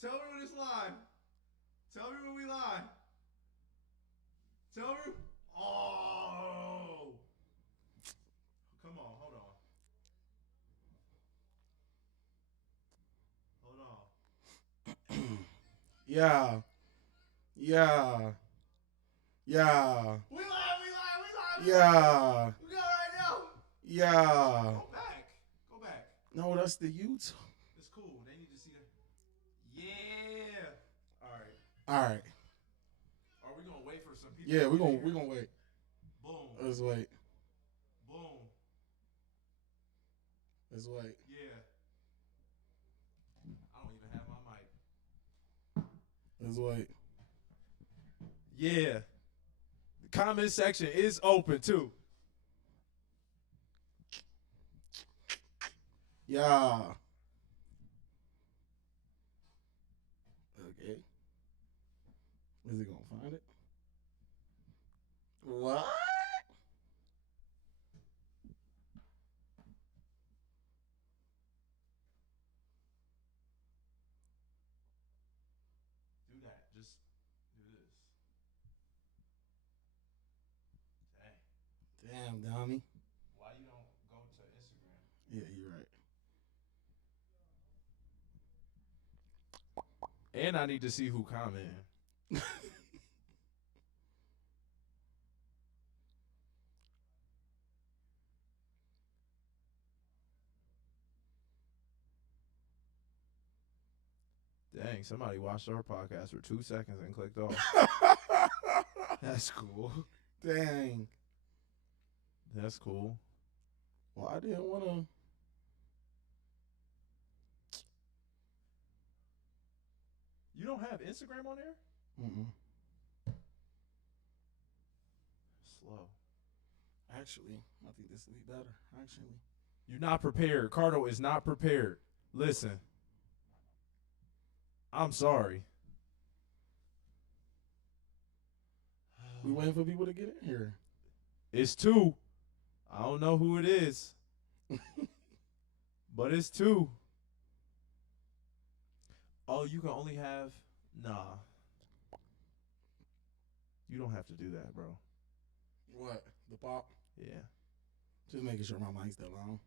Tell me when it's live. Tell me when we live. Tell me. Oh. Come on, hold on. Hold on. Yeah. Yeah. Yeah. We live. Yeah. We go right now. Yeah. Go back. Go back. No, that's the YouTube. It's cool. They need to see that. Yeah. All right. All right. Are we gonna wait for some people? Yeah, we're gonna wait. Boom. Let's wait. Boom. Let's wait. Yeah. I don't even have my mic. Let's wait. Yeah. The comment section is open too. Yeah. Okay. Is he gonna find it? What? Do that. Just do this. Dang. Damn, dummy. Why you don't go to Instagram? Yeah, you're right. And I need to see who commented. Dang, somebody watched our podcast for 2 seconds and clicked off. That's cool. Dang. That's cool. Well, I didn't want to. You don't have Instagram on there? Mm-mm. Slow. Actually, I think this would be better. Actually. You're not prepared. Cardo is not prepared. Listen. I'm sorry. We waiting for people to get in here. It's 2. I don't know who it is. But it's 2. Oh, you can only have. Nah. You don't have to do that, bro. What? The pop? Yeah. Just making sure my mic's still on.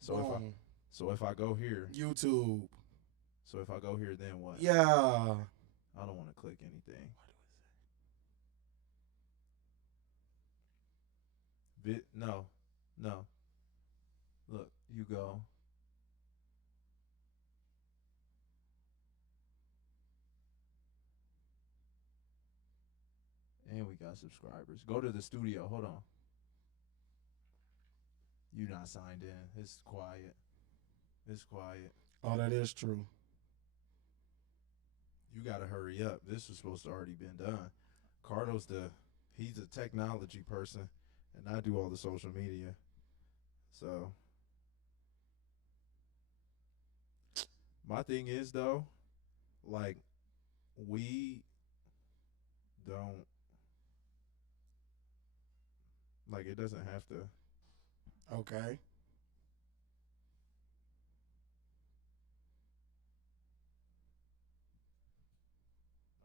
So if I go here. YouTube. So if I go here, then what? Yeah. I don't want to click anything. No. Look, you go. And we got subscribers. Go to the studio. Hold on. You not signed in. It's quiet. It's quiet. Oh, that is true. You gotta hurry up. This was supposed to already been done. Cardo's he's a technology person, and I do all the social media. So my thing is though, like we don't like it doesn't have to. Okay.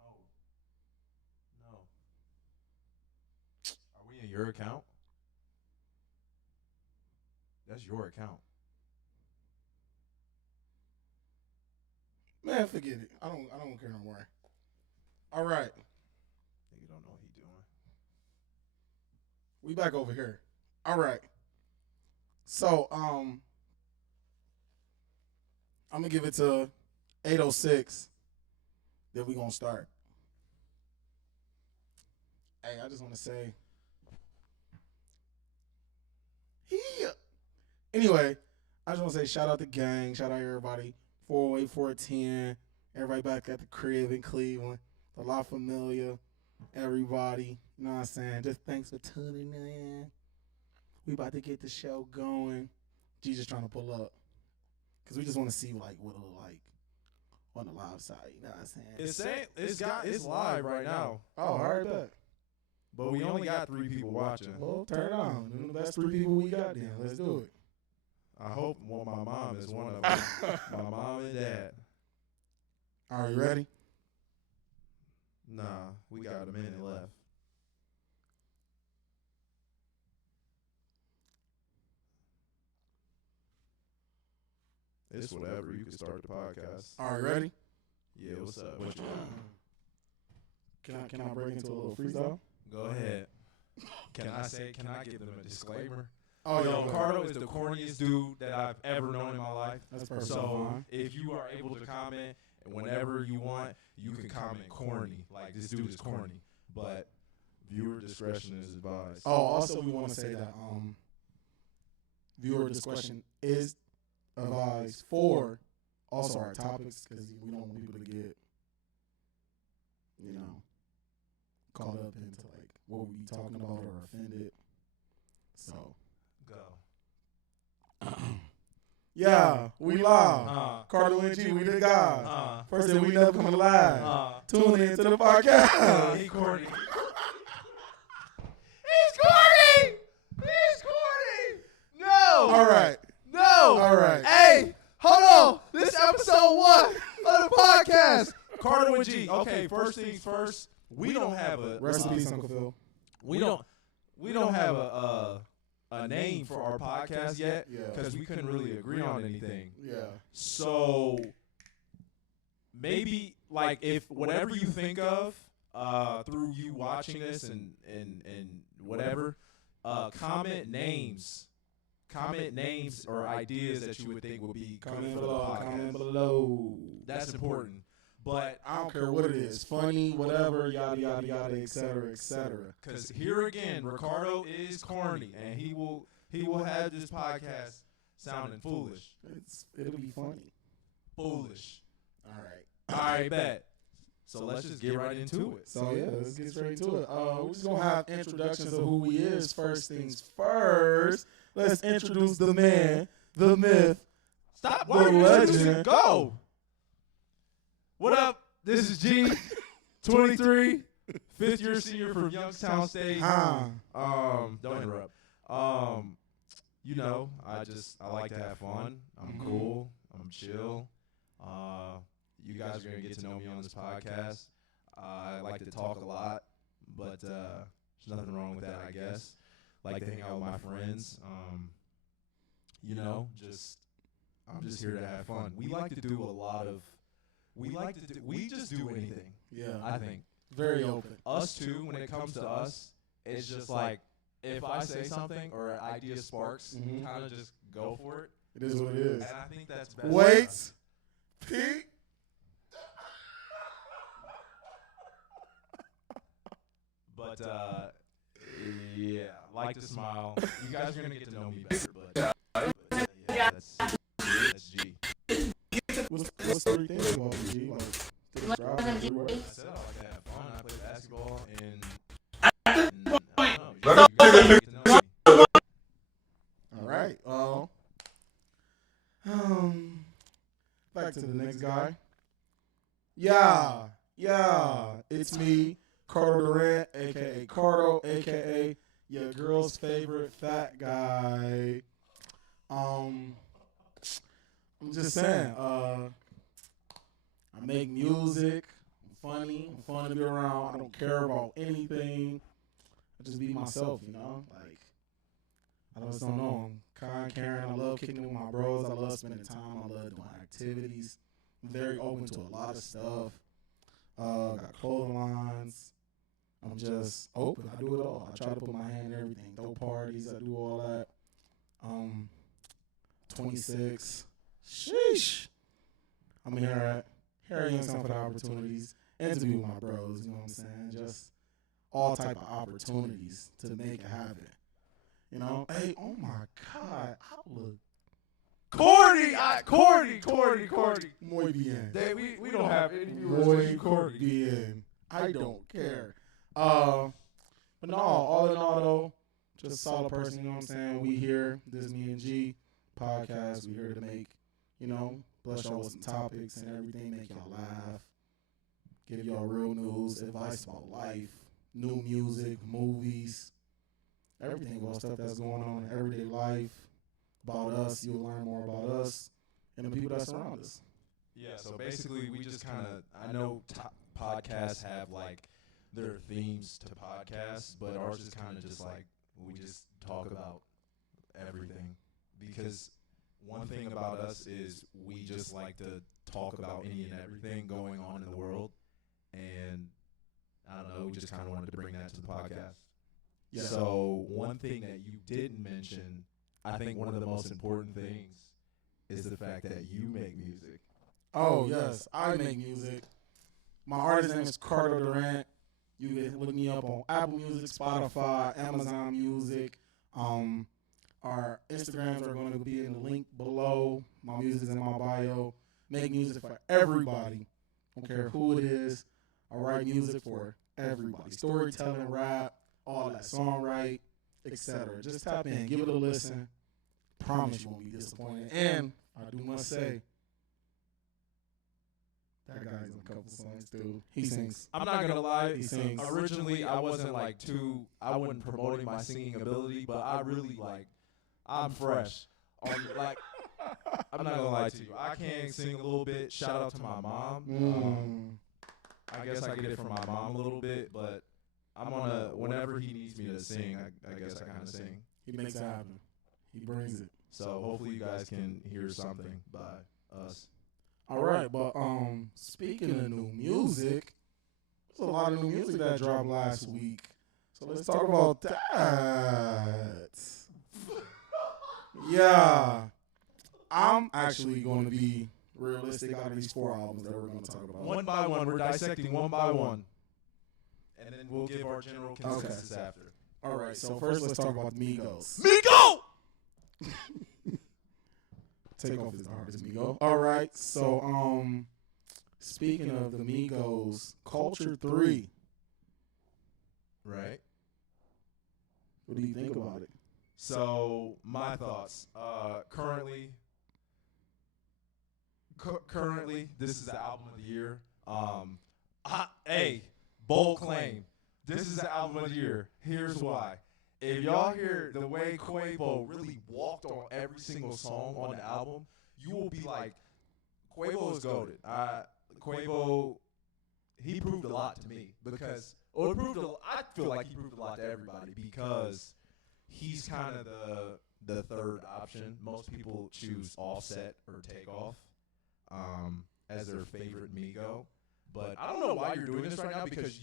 Oh no. Are we in your account? That's your account. Man, forget it. I don't care no more. All right. Nigga don't know what he doing. We back over here. All right. So, I'm gonna give it to 8:06. Then we gonna start. Hey, I just want to say, yeah. Anyway, I just want to say shout out the gang, shout out everybody. 408, 410, everybody back at the crib in Cleveland, the La Familia, everybody. You know what I'm saying? Just thanks for tuning in. We about to get the show going. G just trying to pull up. Because we just want to see like what it look like on the live side. You know what I'm saying? It's live right now. Oh, I heard that. But we only got 3 people watching. Well, turn it on. Them the best 3 people we got then. Let's do it. I hope my mom is one of them. My mom and dad. Are you ready? Nah, we got a minute left. It's whatever. You can start the podcast. Are you ready? Yeah, what's up? What you Can I break into a little freestyle? Go ahead. Can I give them a disclaimer? Oh, Yo, Cardo is the corniest dude that I've ever known in my life. That's perfect. So if you are able to comment whenever you want, you can comment corny. Like, this dude is corny. But viewer discretion is advised. Oh, also we want to say that viewer discretion is advised for also our topics, because we don't want people to get, caught up into like what we be talking about or offended. So go. Yeah, we live. Cardo and G, we the guys. First thing, we never coming live. Tune in to the podcast. He corny. He's corny. No. All right. No. All right. Hey, hold on. This is episode 1 of the podcast. Cardo and G. Okay, first things first. We don't have a Rest in peace, Uncle Phil. We don't have a name for our podcast yet because we couldn't really agree on anything. Yeah. So maybe like if whatever you think of through you watching this and whatever, comment names or ideas that you would think would be good for the podcast. Comment below. That's important. But I don't care what it is, funny, whatever, yada yada yada, etc. etc. Because here again, Ricardo is corny, and he will have this podcast sounding foolish. It'll be funny. Foolish. All right. All right, bet. So let's just get right into it. So yeah, let's get straight to it. We're just gonna have introductions of who he is. First things first. Let's introduce the man, the myth, Stop. the legend. Go. What up? This is G, 23, fifth-year senior from Youngstown State. Don't interrupt. I like to have fun. I'm cool. I'm chill. You guys are gonna get to know me on this podcast. I like to talk a lot, but there's nothing wrong with that, I guess. Like to hang out with my friends. I'm just here to have fun. We like to do a lot of. We just do anything. Yeah, I think. Very open. Us too, when it comes to us, it's just like if I say something or an idea sparks, kind of just go for it. It is what it is. And I think that's best. Wait, Pete. But yeah, like to smile. You guys are gonna get to know me better, but yeah, that's G. What's 3 things about the G? Like, to the drive, everywhere? I said I like to have fun. I play basketball and I don't know. You guys get to know me. All right. Back to the next guy. Yeah. It's me, Cardo Durant, aka Cardo, aka your girl's favorite fat guy. I'm just saying. I make music. I'm funny. I'm fun to be around. I don't care about anything. I just be myself, Like, I just don't know. I'm kind, caring. I love kicking it with my bros. I love spending time. I love doing activities. I'm very open to a lot of stuff. Got clothing lines. I'm just open. I do it all. I try to put my hand in everything. Throw parties. I do all that. 26. Sheesh. I'm here at Youngstown for the opportunities and to be with my bros. You know what I'm saying? Just all type of opportunities to make it happen. Hey, oh my God, I look Corny. muy bien. We don't have any Muy bien. I don't care. But no, all in all though, just a solid person. You know what I'm saying? We here. This is me and G podcast. We here to make, bless y'all with some topics and everything, make y'all laugh, give y'all real news, advice about life, new music, movies, everything about stuff that's going on in everyday life, about us. You'll learn more about us and the people that surround us. Yeah, so basically we just kind of, I know podcasts have like their themes to podcasts, but ours is kind of just like we just talk about everything, because one thing about us is we just like to talk about any and everything going on in the world, and I don't know, we just kind of wanted to bring that to the podcast. Yeah. So one thing that you didn't mention, I think one of the most important things is the fact that you make music. Oh, yes, I make music. My artist name is Cardo Durant. You can look me up on Apple Music, Spotify, Amazon Music. Our Instagrams are going to be in the link below. My music is in my bio. Make music for everybody. Don't care who it is. I write music for everybody. Storytelling, rap, all that, songwrite, etc. Just tap in, give it a listen. Promise you won't be disappointed. And I do must say, that guy's in a couple songs too. He sings. I'm not gonna lie. He sings. Originally, I wasn't like I wasn't promoting my singing ability, but I really like, I'm fresh. Like, I'm not gonna lie to you. I can sing a little bit. Shout out to my mom. I guess I get it from my mom a little bit, but I'm on a, whenever he needs me to sing, I guess I kind of sing. He makes it happen. He brings it. So hopefully you guys can hear something by us. All right, but speaking of new music, there's a lot of new music that dropped last week. So let's talk about that. Yeah. I'm actually going to be realistic out of these 4 albums that we're going to talk about. One by one, we're dissecting one by one. And then we'll give our general consensus after. All right, so first let's talk about Migos. Migo! Takeoff is the hardest, Migo. All right, so speaking of the Migos, Culture 3. Right. What do you think about it? So my thoughts. Currently, this is the album of the year. Hey, bold claim. This is the album of the year. Here's why. If y'all hear the way Quavo really walked on every single song on the album, you will be like, Quavo is goated. Quavo, he proved a lot to me because, I feel like he proved a lot to everybody because he's kind of the third option. Most people choose Offset or Takeoff as their favorite Migo. But I don't know why you're doing this right now because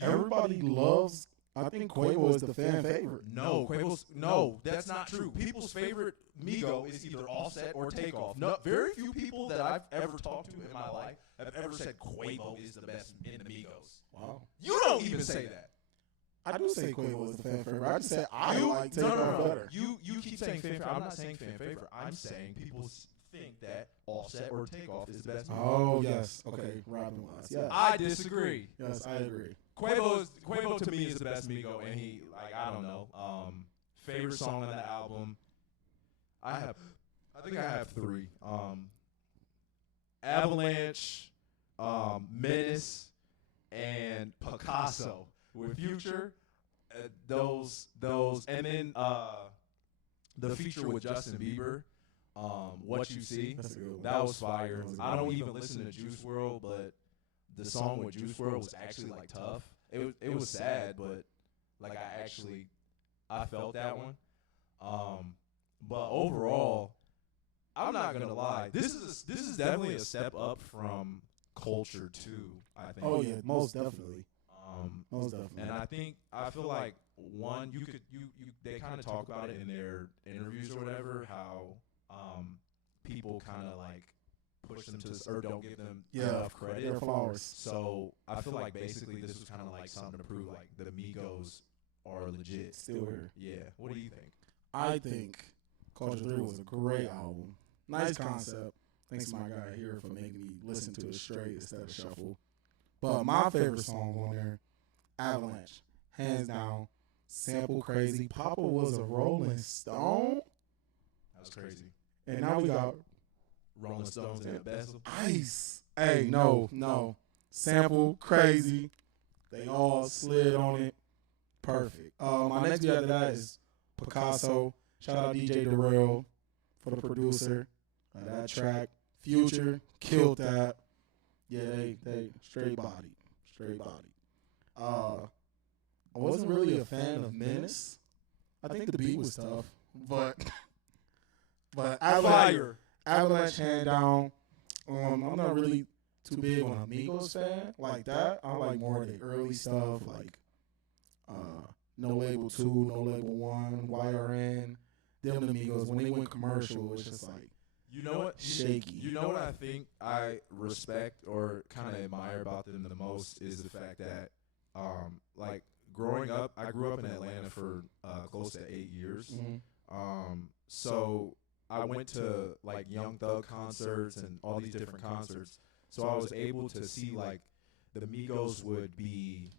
everybody loves. I think Quavo is the fan favorite. No, that's not true. People's favorite Migo is either Offset or Takeoff. No, very few people that I've ever talked to in my life have ever said Quavo is the best in the Migos. Wow. You don't even say that. I do say Quavo is the fan favorite. I just said I like Takeoff better. You keep saying fan favorite. I'm not saying fan favorite. I'm saying people think that Offset or Takeoff is the best. Oh, yes. Okay, Robin wise. Yes. I disagree. Yes, I agree. Quavo to me is the best Migo, and he, like, I don't know. Favorite song on the album. I think I have 3. Avalanche, Menace, and Picasso with Future. Those, and then the feature with Justin Bieber. What You See, that was fire. I don't even listen to Juice WRLD, but the song with Juice WRLD was actually like tough. It was sad, but like I felt that one. But overall, I'm not gonna lie. This is definitely a step up from Culture 2. I think. Oh yeah, most definitely. Most definitely. And I feel like one, they kind of talk about it in their interviews or whatever, how people kind of like push them to or don't give them enough credit. They're flowers. So I feel like basically this was kind of like something to prove like the Migos are legit. Still here. Yeah. What do you think? I think Culture 3 was a great album. Nice concept. Thanks to my guy here for making me listen to it straight instead of shuffle. But my favorite song on there, Avalanche. Hands down. Sample crazy. Papa was a Rolling Stone. That was crazy. And now we got Rolling Stones and Bezel. Ice. Hey, no. Sample crazy. They all slid on it. Perfect. My next beat after that is Picasso. Shout out DJ Darrell for the producer of that track. Future killed that. Yeah, they straight body. I wasn't really a fan of Menace. I think the beat was tough, but Avalanche hand down. I'm not really too big on Amigos fan like that. I like more of the early stuff like No Label 2, No Label 1, YRN. Them Amigos, when they went commercial, it's just like, you know what? Shaky. You know what I think I respect or kind of admire about them the most is the fact that, like growing up, I grew up in Atlanta for close to 8 years. So I went to like Young Thug concerts and all these different concerts. So I was able to see like the Migos would be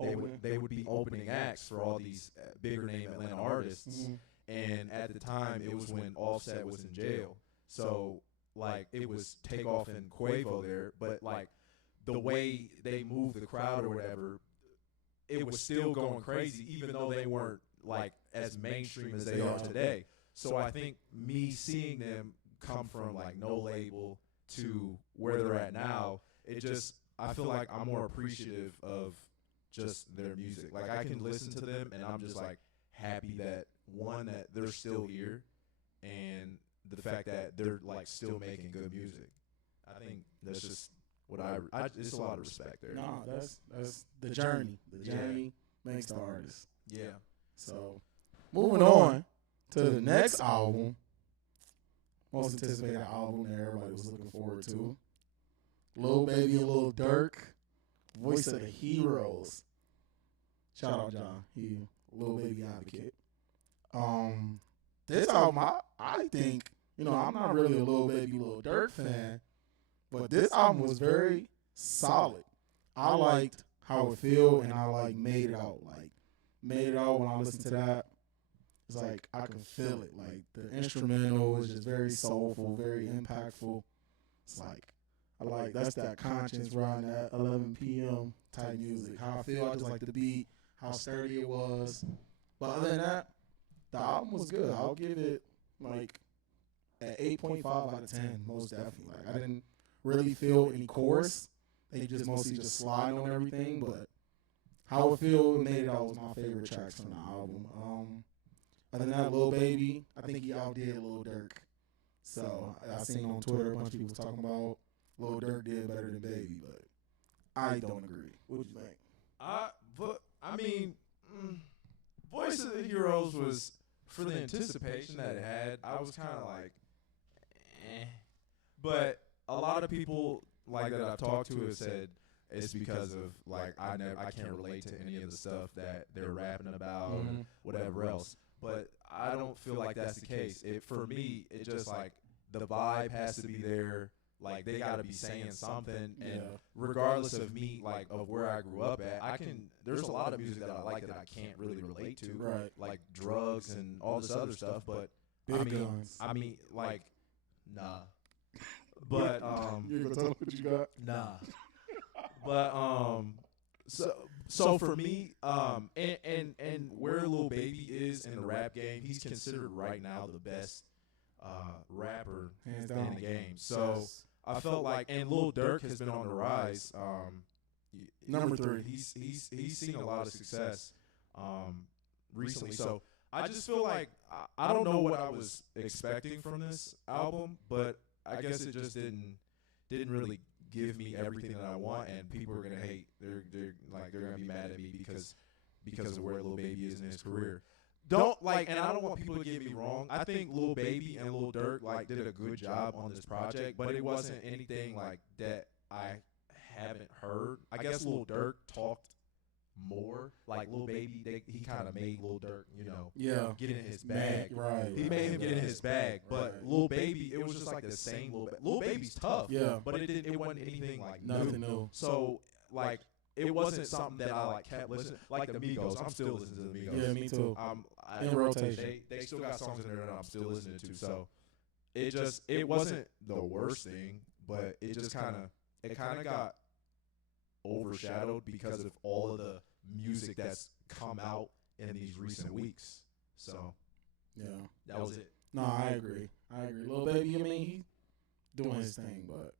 they would be opening acts for all these bigger name Atlanta artists. And at the time, it was when Offset was in jail. So, like, it was Takeoff and Quavo there. But, like, the way they moved the crowd or whatever, it was still going crazy, even though they weren't, like, as mainstream as they are today. So I think me seeing them come from, like, No Label to where they're at now, it just, I feel like I'm more appreciative of just their music. Like, I can listen to them, and I'm just, like, happy that one, that they're still here, and the fact that they're like still making good music. I think that's just what I it's a lot of respect there. No, that's the journey. The journey makes the artist. Yeah. So moving on to the next album, most anticipated album that everybody was looking forward to. Lil Baby and Lil Durk, Voice of the Heroes. Shout out John, he Lil Baby advocate. This album, I think, I'm not really a Lil Baby, Lil Durk fan, but this album was very solid. I liked how it felt, and I like made it out. Like made it out when I listened to that. It's like I could feel it. Like the instrumental was just very soulful, very impactful. It's like I like that's that conscience riding at 11 p.m. type music. How I feel, I just like the beat, how sturdy it was. But other than that, the album was good. I'll give it like an 8.5 out of 10, most definitely. Like I didn't really feel any chorus. They just mostly just slide on everything, but how it feel made it out was my favorite tracks from the album. Other than that, Lil Baby, I think he outdid Lil Durk. So I seen on Twitter a bunch of people talking about Lil Durk did better than Baby, but I don't agree. What do you think? I mean, Voice of the Heroes was for the anticipation that it had. I was kind of like, eh. But a lot of people like that I've talked to have said it's because of like I can't relate to any of the stuff that they're rapping about or whatever else. But I don't feel like that's the case. For me, it just like the vibe has to be there. Like they got to be saying something, and regardless of me, like of where I grew up at, there's a lot of music that I like that I can't really relate to, right? Like drugs and all this other stuff. But I mean, like, nah. But you gonna tell them what you got? Nah. But so for me, and where Lil Baby is in the rap game, he's considered right now the best rapper in the game. So I felt like, and Lil Durk has been on the rise. Number 3, he's seen a lot of success recently. So I just feel like I don't know what I was expecting from this album, but I guess it just didn't really give me everything that I want, and people are gonna hate. They're gonna be mad at me because of where Lil Baby is in his career. And I don't want people to get me wrong. I think Lil Baby and Lil Durk like did a good job on this project, but it wasn't anything like that I haven't heard. I guess Lil Durk talked more. Like Lil Baby, he kind of made Lil Durk, get in his bag. Right. He made him get in his bag. But Lil Baby, it was just like the same Lil Baby's tough. Yeah. But it wasn't anything like nothing new. So like it wasn't something that I like kept listening. Like the Migos, I'm still listening to the Migos. Yeah, me too. In rotation. They still got songs in there that I'm still listening to. So it wasn't the worst thing, but it just kind of got overshadowed because of all of the music that's come out in these recent weeks. So yeah, that was it. No, I agree. Lil Baby, I mean, doing his thing, but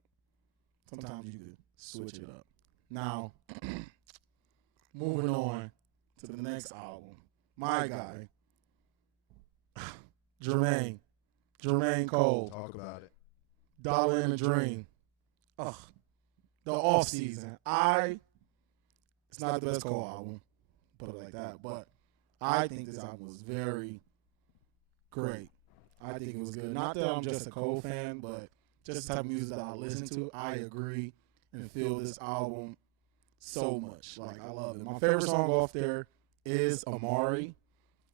sometimes you could switch it up. Now, moving on to the next album. My guy, Jermaine Cole. Talk about it. Dollar in a Dream. Ugh. The off season. It's not the best Cole album, put it like that, but I think this album was very great. I think it was good. Not that I'm just a Cole fan, but just the type of music that I listen to, I agree and feel this album so much. Like, I love it. My favorite song off there is Amari.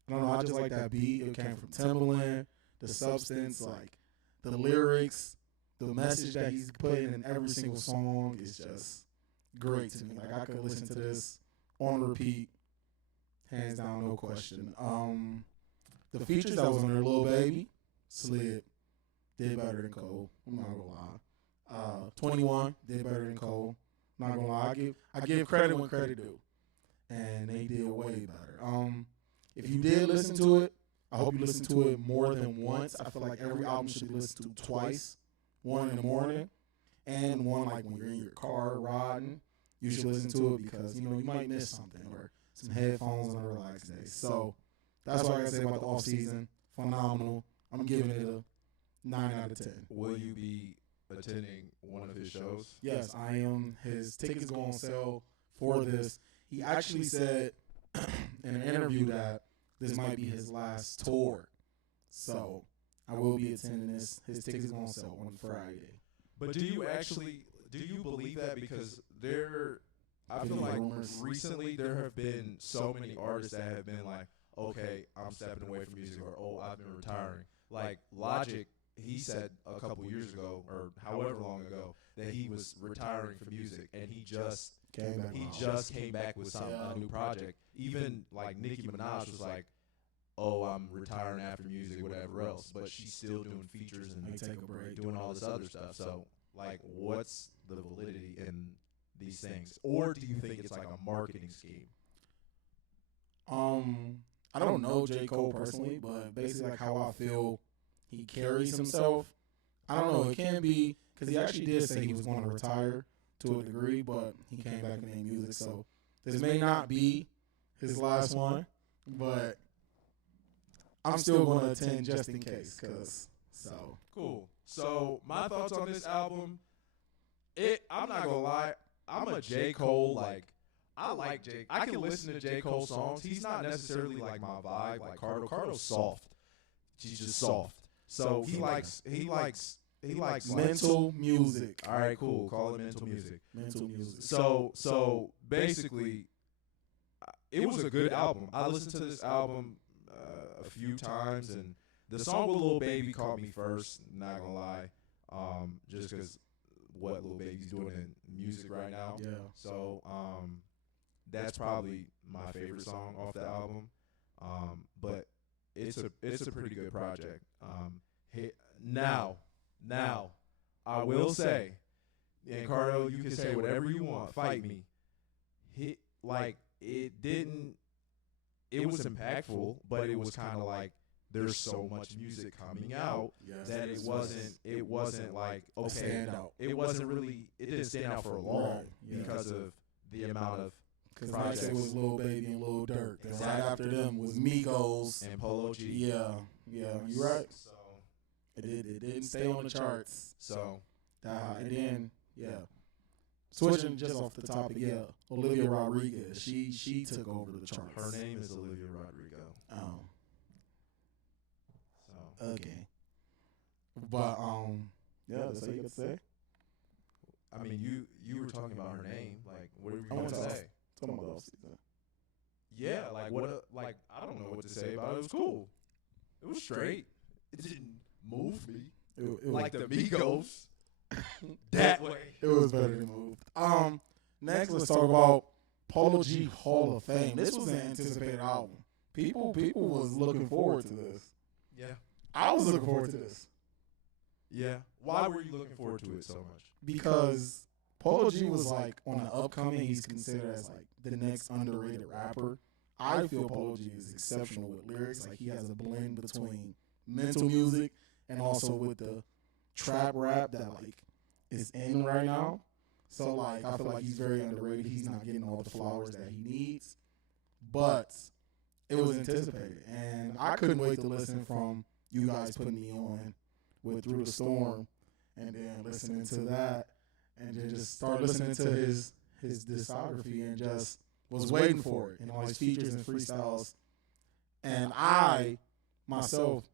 I don't know, I just like that beat. It came from Timbaland, the substance, like the lyrics, the message that he's putting in every single song is just great to me. Like, I could listen to this on repeat, hands down, no question. The features that was on there, Lil Baby, Slid, did better than Cole. I'm not gonna lie. 21 did better than Cole. Not gonna lie. I give credit when credit due, and they did way better. If you did listen to it, I hope you listened to it more than once. I feel like every album should be listened to twice. One in the morning, and one like when you're in your car riding. You should listen to it because you might miss something or some headphones on a relaxed day. So that's what I gotta say about the off season. Phenomenal. I'm giving it a 9 out of 10. Will you be attending one of his shows? Yes, I am. His tickets go on sale for this. He actually said in an interview that this might be his last tour. So I will be attending this. His tickets go on sale on Friday. But do you believe that? Because I feel like recently there have been so many artists that have been like, okay, I'm stepping away from music, or oh, I've been retiring. Like Logic, he said a couple years ago, or however long ago, that he was retiring from music, and he just came back with a new project. Even like Nicki Minaj was like, oh, I'm retiring after music, whatever else, but she's still doing features and take a break, doing all this other stuff. So, like, what's the validity in these things, or do you think it's like a marketing scheme? I don't know J. Cole personally, but basically like how I feel he carries himself. I don't know. It can be because he actually did say he was going to retire to a degree, but he came back and made music. So this may not be his last one, but I'm still going to attend just in case. Cool. So my thoughts on this album, I'm not gonna lie, I'm a J. Cole, like, I like J. I can listen to J. Cole songs. He's not necessarily like my vibe, like Cardo. Cardo's soft. She's just soft. So he likes mental music. All right, cool. Call it mental music. Mental music. So basically, it was a good album. I listened to this album a few times, and the song with Lil Baby caught me first. Not gonna lie, just because what Lil Baby's doing in music right now. Yeah. So that's probably my favorite song off the album. But it's a pretty good project. Now, I will say, and Cardo, you can say whatever you want, fight me. It was impactful, but it was kind of like there's so much music coming out that it wasn't like, okay, it didn't stand out for long because of the amount of. Because next it was Lil Baby and Lil Durk. And right after them was Migos and Polo G. Yeah, you're right. So it didn't stay on the charts. So and then switching just off the topic, Olivia Rodrigo, she took over the charts. Her name is Olivia Rodrigo. Oh. So okay. But that's all you got to say. I mean, you were talking about her name. Like, what were you going to say? Talking about off season. Yeah, like I don't know what to say about it. It was cool. It was straight. It didn't move me. It like the Migos. That way. It was better than moved. Next, let's talk about Polo G Hall of Fame. This was an anticipated album. People was looking forward to this. Yeah. I was looking forward to this. Yeah. Why were you looking forward to it so much? Because Polo G was like on the upcoming. He's considered as like the next underrated rapper. I feel Polo G is exceptional with lyrics. Like, he has a blend between mental music and also with the trap rap that like is in right now. So like I feel like he's very underrated. He's not getting all the flowers that he needs, but it was anticipated, and I couldn't wait to listen from you guys putting me on with Through the Storm, and then listening to that, and then just start listening to his discography, and just was waiting for it and all his features and freestyles. And I myself,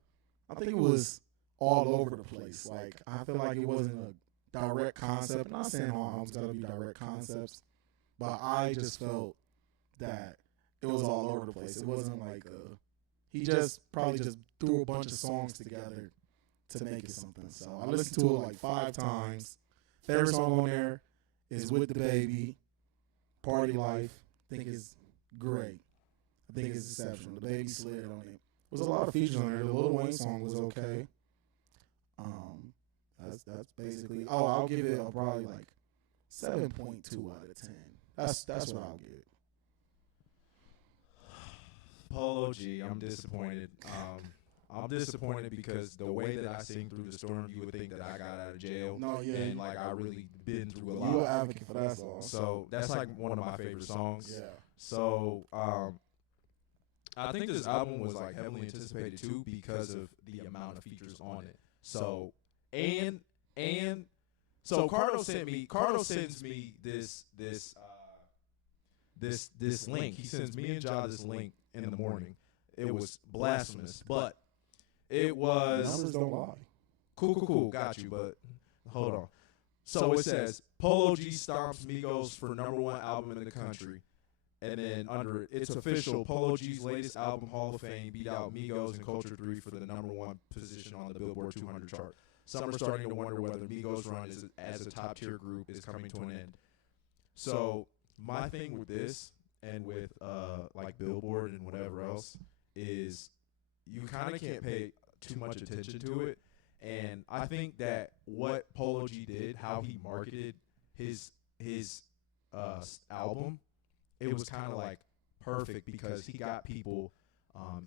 I think it was all over the place. Like I feel like it wasn't a direct concept. I'm not saying all albums gotta be direct concepts, but I just felt that it was all over the place. It wasn't like he just probably just threw a bunch of songs together to make it something. So I listened to it like 5 times. Favorite song on there is With the Baby, Party Life. I think it's great. I think it's exceptional. The Baby slid on it. There was a lot of features on there. The Lil Wayne song was okay. That's basically. Oh, I'll give it probably like 7.2 out of 10. That's what I'll give it. Polo G, I'm disappointed. I'm disappointed because the way that I sing Through the Storm, you would think that I got out of jail. No, yeah. And like I really been through a lot. You were an advocate for that song. So that's like one of my favorite songs. Yeah. So I think this album was like heavily anticipated too because of the amount of features on it. So and so Cardo sends me this link. He sends me and Ja this link in the morning. It was blasphemous, but it was numbers don't lie. Cool. Got you, but hold on. So it says Polo G stomps Migos for #1 album in the country. And then under it, it's official. Polo G's latest album, Hall of Fame, beat out Migos and Culture 3 for the #1 position on the Billboard 200 chart. Some are starting to wonder whether Migos' run as a top-tier group is coming to an end. So my thing with this and with like Billboard and whatever else is you kind of can't pay too much attention to it. And I think that what Polo G did, how he marketed his album, it was kind of like perfect because he got people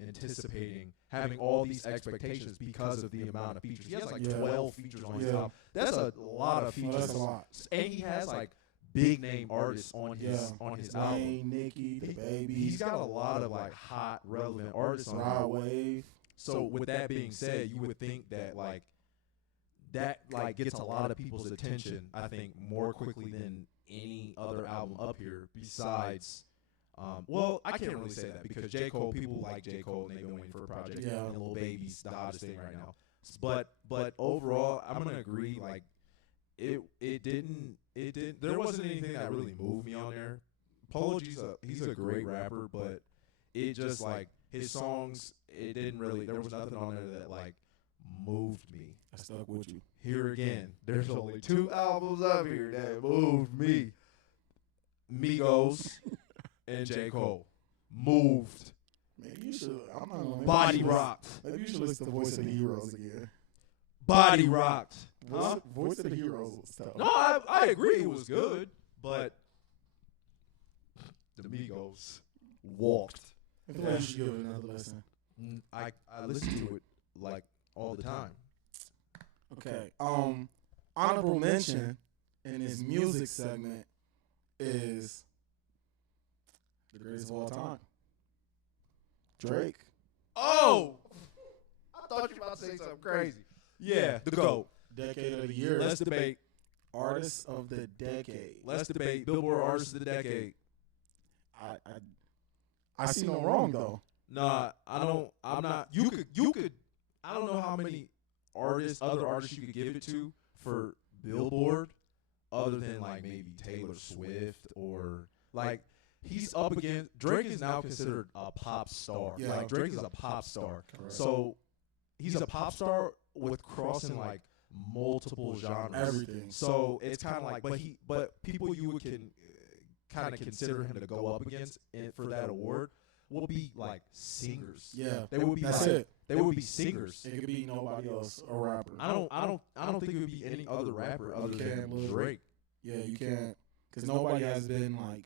anticipating having all these expectations because of the amount of features. He has like 12 features on his album. That's a lot of features. That's a lot. And he has like big name artists on his album. Wayne, Nicki, The Baby. He's got a lot of like hot, relevant artists on Rod it. Wave. So with that being said, you would think that that gets a lot of people's attention, I think, more quickly than any other album up here besides well, I can't really say that because J. Cole, people like J. Cole and they've been waiting for a project. Yeah. And Lil Baby's the hottest thing right now. But overall, I'm gonna agree, like it didn't there wasn't anything that really moved me on there. Polo G's he's a great rapper, but it just like his songs, it didn't really, there was nothing on there that like moved me. I stuck with you. Here again, there's only 2 albums up here that moved me. Migos and J. Cole. Moved. Man, you should. I'm not gonna. Body rocked. Maybe you should listen to Voice of the Heroes again. Body rocked. Voice of the Heroes was tough. No, I agree it was good, but the Migos walked. I think you should give it another listen. I listen to it like all the time. Okay. Honorable mention in this music segment is the greatest of all time, Drake. Oh, I thought you were about to say something crazy. Yeah, the GOAT. Decade of the year. Let's debate. Artist of the decade. Let's debate Billboard Artist of the Decade. I see no wrong though. Nah, I don't. I'm not. You could. I don't know how many other artists you could give it to for Billboard, other than like maybe Taylor Swift or like he's up against. Drake is now considered a pop star. Yeah. Like Drake is a pop star. Correct. So he's a pop star with crossing like multiple genres. Everything. So it's kind of like, but people you would can kind of consider him to go up against for that award will be like singers. Yeah, they would be. That's like, it. They would be singers. It could be nobody else, a rapper. I don't think it would be any other rapper other than Drake. Yeah, you can't, because nobody has been like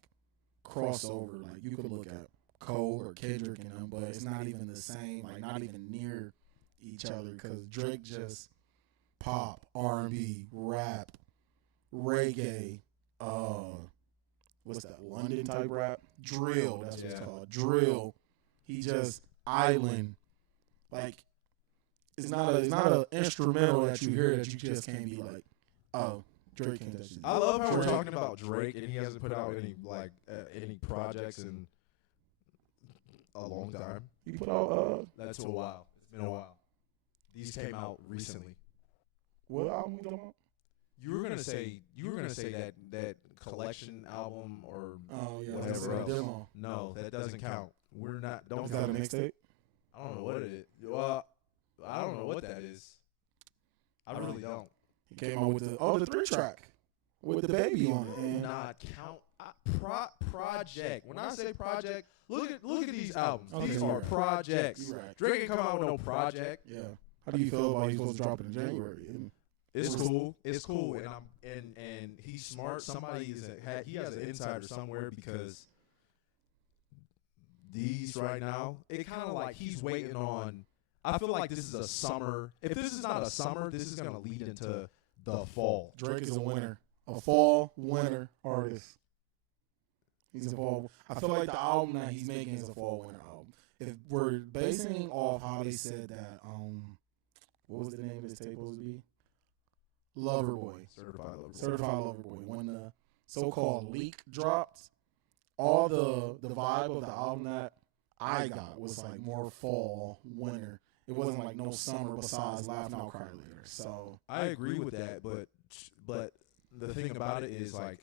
crossover. Like you could look at Cole or Kendrick and them, but it's not even the same. Like not even near each other, because Drake just pop, R&B, rap, reggae, what's that, London type rap? Drill, that's what it's called. Drill. He just island. Like, it's not a instrumental that you hear that you just can't be like, oh, Drake can't touch this. I love how we're talking about Drake and he hasn't put out any projects in a long time. He put out That's a while. It's been a while. These came out recently. what album we talking about? You were gonna say that collection album or whatever else. Demo. No, that doesn't count. We're not. Don't Is that a count. mixtape? I don't know what it is. Well, I don't know what that is. I really don't. He came out with the 3-track with the baby on it. And Not count project. When I say project, look at these albums. Okay, These you're are right. projects. You're right. Drake ain't come out with no project. Yeah. How do you feel about he's supposed to drop it in January? It's cool. It's cool, and he's smart. Somebody he has an insider somewhere because these right now, it kind of like he's waiting on. I feel like this is a summer. If this is not a summer, this is gonna lead into the fall. Drake is a winner, a fall winner artist. He's a fall. I feel like the album that he's making is a fall winter album. If we're basing off how they said that, what was the name of his tape supposed to be? Loverboy. Certified Loverboy. When the so-called leak dropped, all the vibe of the album that I got was like more fall, winter. It wasn't like no summer besides Laugh Now Cry Later. So I agree with that, but the thing about it is like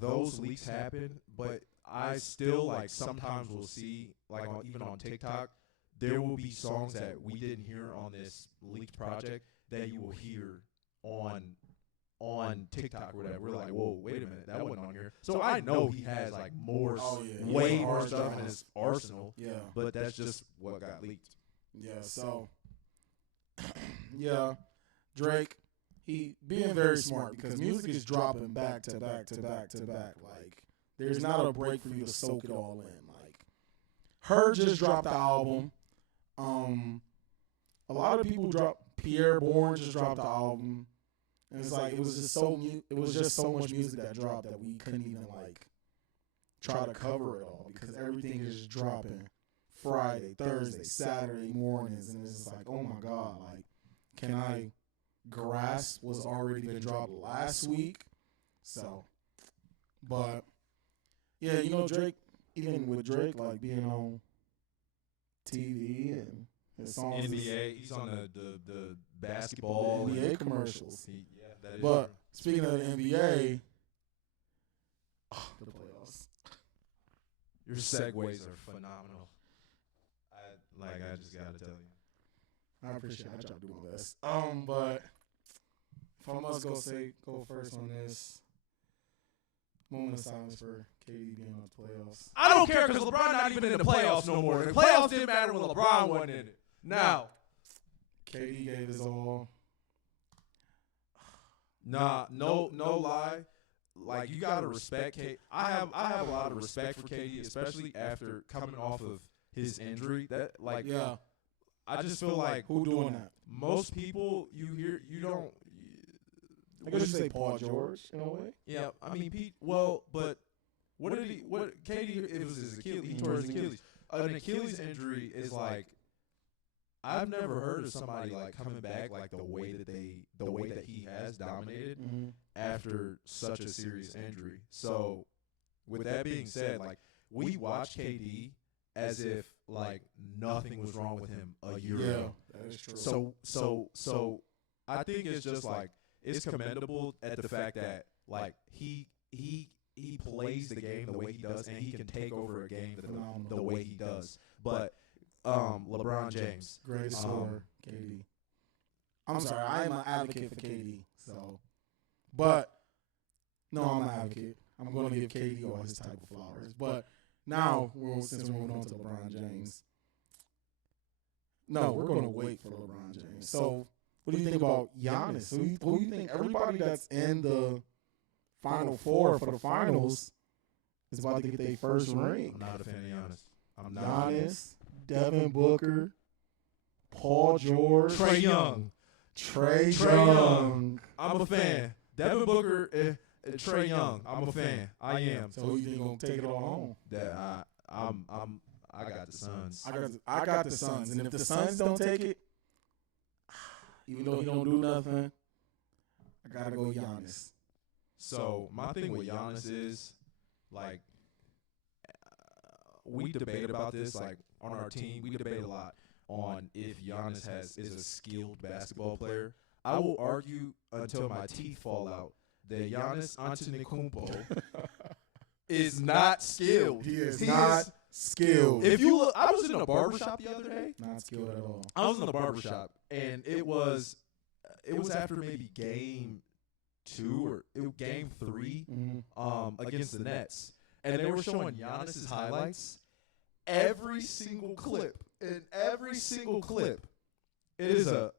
those leaks happen, but I still like sometimes will see like even on TikTok there will be songs that we didn't hear on this leaked project that you will hear on TikTok or whatever. We're like, whoa, wait a minute, that wasn't on here. So I know he has like more, way more stuff in his arsenal. Yeah, but that's just what got leaked. Yeah, so yeah, Drake, he being very smart because music is dropping back to back to back to back. Like, there's not a break for you to soak it all in. Like, Her just dropped the album. A lot of people dropped. Pierre Bourne just dropped the album, and it's like it was just so much music that dropped that we couldn't even like try to cover it all because everything is just dropping Friday, Thursday, Saturday mornings, and it's just like, oh my god, like, can I grasp what's already been dropped last week? So, but yeah, you know, Drake, even with Drake like being on TV and his songs, NBA, he's on the basketball, the NBA commercials. That is But true. speaking of the NBA, the playoffs. Your segues are phenomenal. I just gotta tell you. I appreciate it. I try to do my best. But if I must go first on this, moment of silence for KD being on the playoffs. I don't care because LeBron not even in the playoffs no more. The playoffs didn't matter when LeBron wasn't in it. Now, KD gave his all. nah, no lie. Like, you gotta respect KD. I have a lot of respect for KD, especially after coming off of his injury. That like, Yeah, I just feel like who doing that? most people you don't. I guess you say Paul George in a way. Yeah, I mean Pete. Well, but what did he? What KD? It was his Achilles. He tore his Achilles. An Achilles injury is like, I've never heard of somebody like coming back like the way that he has dominated after such a serious injury. So, with that being said, like, we watched KD as if like nothing was wrong with him a year ago. That is true. So I think it's just like, it's commendable at the fact that like he plays the game the way he does, and he can take over a game the way he does. But LeBron James, Greatest scorer, KD. I'm sorry, I am an advocate for KD. So, but no, I'm an advocate. I'm going to give KD all his type of flowers. But now, since we're moving on to LeBron James, no, we're going to wait for LeBron James. So, what do you think about Giannis? Who do you think everybody that's in the Final Four for the finals is about to get their first ring? I'm not a fan of Giannis. I'm not. Giannis, Devin Booker, Paul George, Trae Young. Trae Young. I'm a fan. Devin Booker, Trae Young. I'm a fan. I am. So who you think gonna take it all home? That I got the Suns. I got the Suns, and if the Suns don't take it, even though he don't do nothing, I gotta go Giannis. So my thing with Giannis is, like, we debate about this, like, on our team. We debate a lot on if Giannis is a skilled basketball player. I will argue until my teeth fall out that Giannis Antetokounmpo is not skilled. He is not skilled. If you look, I was in a barbershop the other day. Not skilled at all. I was in the barbershop, and it was after maybe game 2 or game 3 against the Nets. And they were showing Giannis's highlights. Every single clip, it is a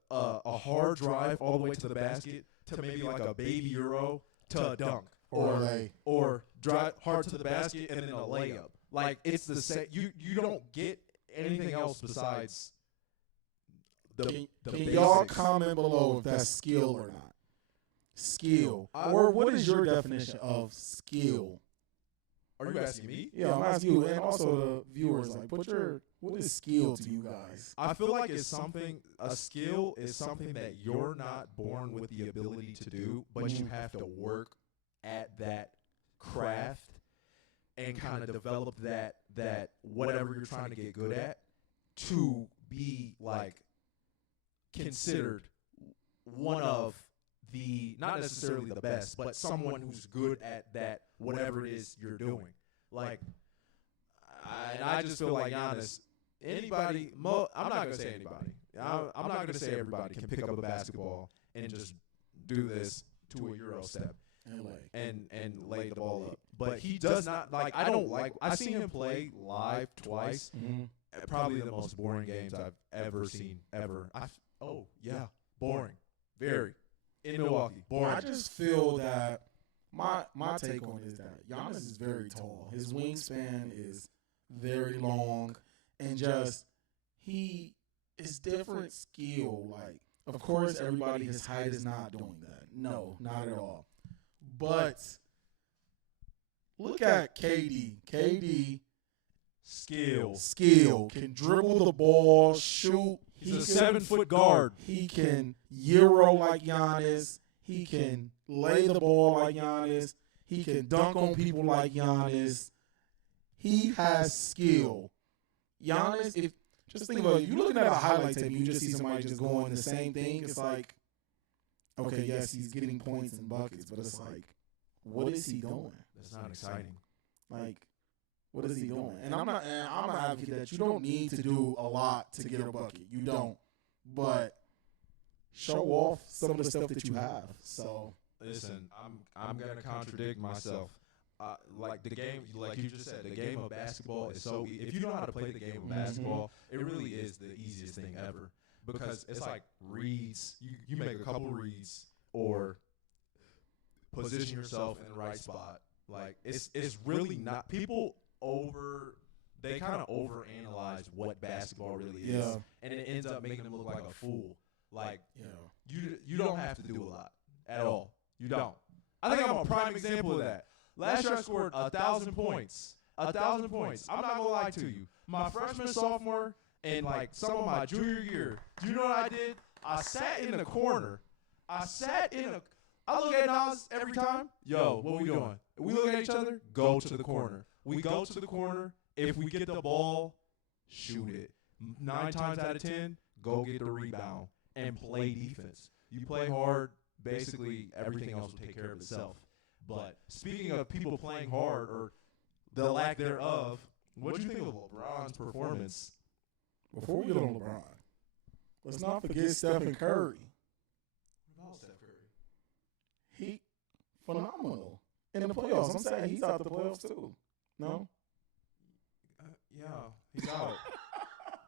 hard drive all the way to the basket to maybe like a baby euro to a dunk, or drive hard to the basket and then a layup. Like, it's the same. You don't get anything else besides the Can basics. y'all comment below if that's skill or not? Skill. Or what is your definition of skill? Are you asking me? Yeah, I'm asking you, and also the viewers. Like, what is skill to you guys? I feel like a skill is something that you're not born with the ability to do, but you have to work at that craft and kind of develop that whatever you're trying to get good at to be, like, considered one of the, not necessarily the best, but someone who's good at that whatever it is you're doing. Like, I just feel like Giannis, I'm not going to say anybody. I'm not going to say everybody can pick up a basketball and just do this to a Euro step and lay the ball up. But he does not, like, I've seen him play live twice. Probably the most boring games I've ever seen, ever. Boring. Very. In Milwaukee. Boring. I just feel that my take on it is that Giannis is very tall. His wingspan is very long, and just he is different skill. Like, of course, everybody his height is not doing that. No, not at all. But look at KD. KD skill can dribble the ball, shoot. He's a 7-foot guard. He can Euro like Giannis. He can lay the ball like Giannis. He can dunk on people like Giannis. He has skill. Giannis, if just think about it, you're looking at a highlight tape, you just see somebody just going the same thing. It's like, okay, yes, he's getting points and buckets, but it's like, what is he doing? That's not exciting. Like, what is he doing? And I'm an advocate that you don't need to do a lot to get a bucket. You don't. But show off some of the stuff that you have. So listen, I'm gonna contradict myself. Like the game, like you just said, the game of basketball is so. If you know how to play the game of basketball, it really is the easiest thing ever, because it's like reads. You make a couple reads or position yourself in the right spot. Like, it's really not. People they kind of overanalyze what basketball really is, and it ends up making them look like a fool. Like, you don't have to do a lot at all. You don't. I think I'm a prime example of that. Last year I scored 1,000 points. 1,000 points. I'm not gonna lie to you. My freshman, sophomore, and like some of my junior year, do you know what I did? I sat in the corner. I look at Nas every time. Yo, what we doing? We look at each other. Go to the corner. We go to the corner. If we get the ball, shoot it. 9 times out of 10, go get the rebound and play defense. You play hard, basically everything else will take care of itself. But speaking of people playing hard or the lack thereof, what do you think of LeBron's performance? Before we get on LeBron, let's not forget Stephen Curry. What about Steph Curry? He phenomenal in the playoffs. I'm saying he's out the playoffs too. No? Yeah, he's out.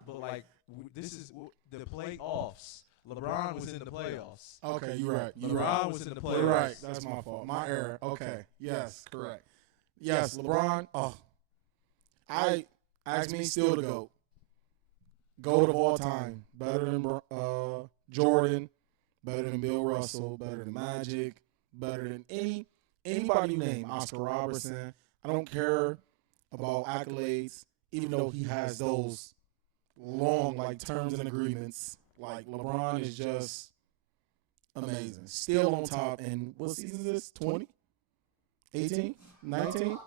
But, like, this is the playoffs. LeBron was in the playoffs. Okay, you're right. LeBron was in the playoffs. You're right. That's my fault. My error. Okay. Yes, correct. Yes, LeBron. I ask me still to GOAT of all time. Better than Jordan. better than Bill Russell, better than Magic, better than anybody you name. Oscar Robertson. I don't care about accolades, even though he has those long like terms and agreements. Like LeBron is just amazing. Still on top. And what season is this? 20? 18? 19?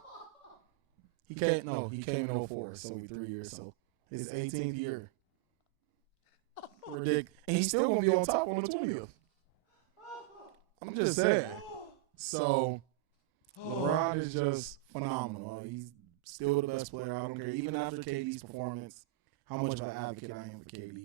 He came in 04, so we 3 years. So his 18th year. Ridiculous. And he's still going to be on top on the 20th. I'm just saying. So LeBron is just phenomenal. He's still the best player. I don't care. Even after KD's performance, how much of an advocate I am for KD.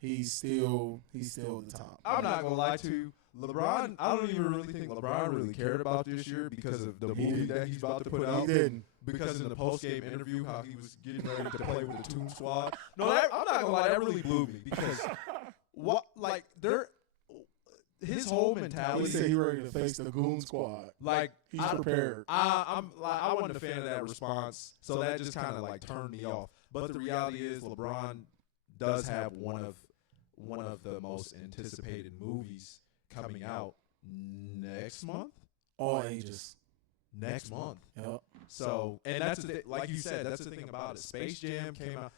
He's still the top. I'm not gonna lie to you. LeBron, I don't even really think LeBron really cared about this year because of the movie that he's about to put out. He didn't. Because in the post-game interview, how he was getting ready to play with the Toon Squad. No, I'm not gonna lie, that really blew me because his whole mentality. He said he ready to face the Goon Squad. Like he's prepared. I wasn't a fan of that response, so that just kind of like turned me off. But the reality is, LeBron does have one of the most anticipated movies coming out next month. All ages. Next month. Yep. So, and that's the like you said, that's the thing about it. Space Jam came out.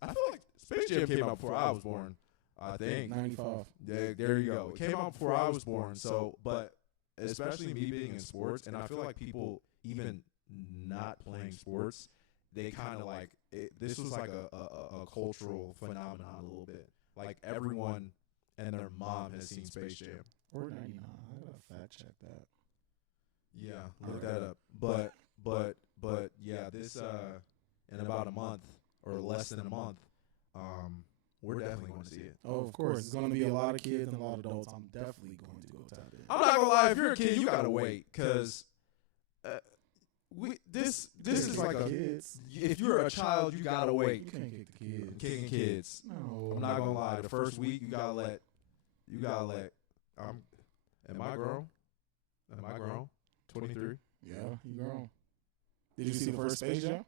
I feel like Space Jam came out before I was born. I think 95. There you go. It came out before I was born. So, but especially me being in sports, and I feel like people even not playing sports, they kind of like this was like a cultural phenomenon a little bit. Like everyone and their mom has seen Space Jam. Or 99. I gotta fact check that. Yeah, look that up. But yeah, this in about a month or less than a month, we're definitely going to see it. Oh, of course. It's going to be a lot of kids and a lot of adults. I'm definitely going to go tap in. I'm not gonna lie. If you're a kid, you gotta wait because this is like a kids. If you're a child, you gotta wait. You can't kick the kids. Kicking kids. No. I'm not gonna lie. The first week, you gotta let. Am I grown? 23. Yeah, you grown. Did you see the first Space Jam?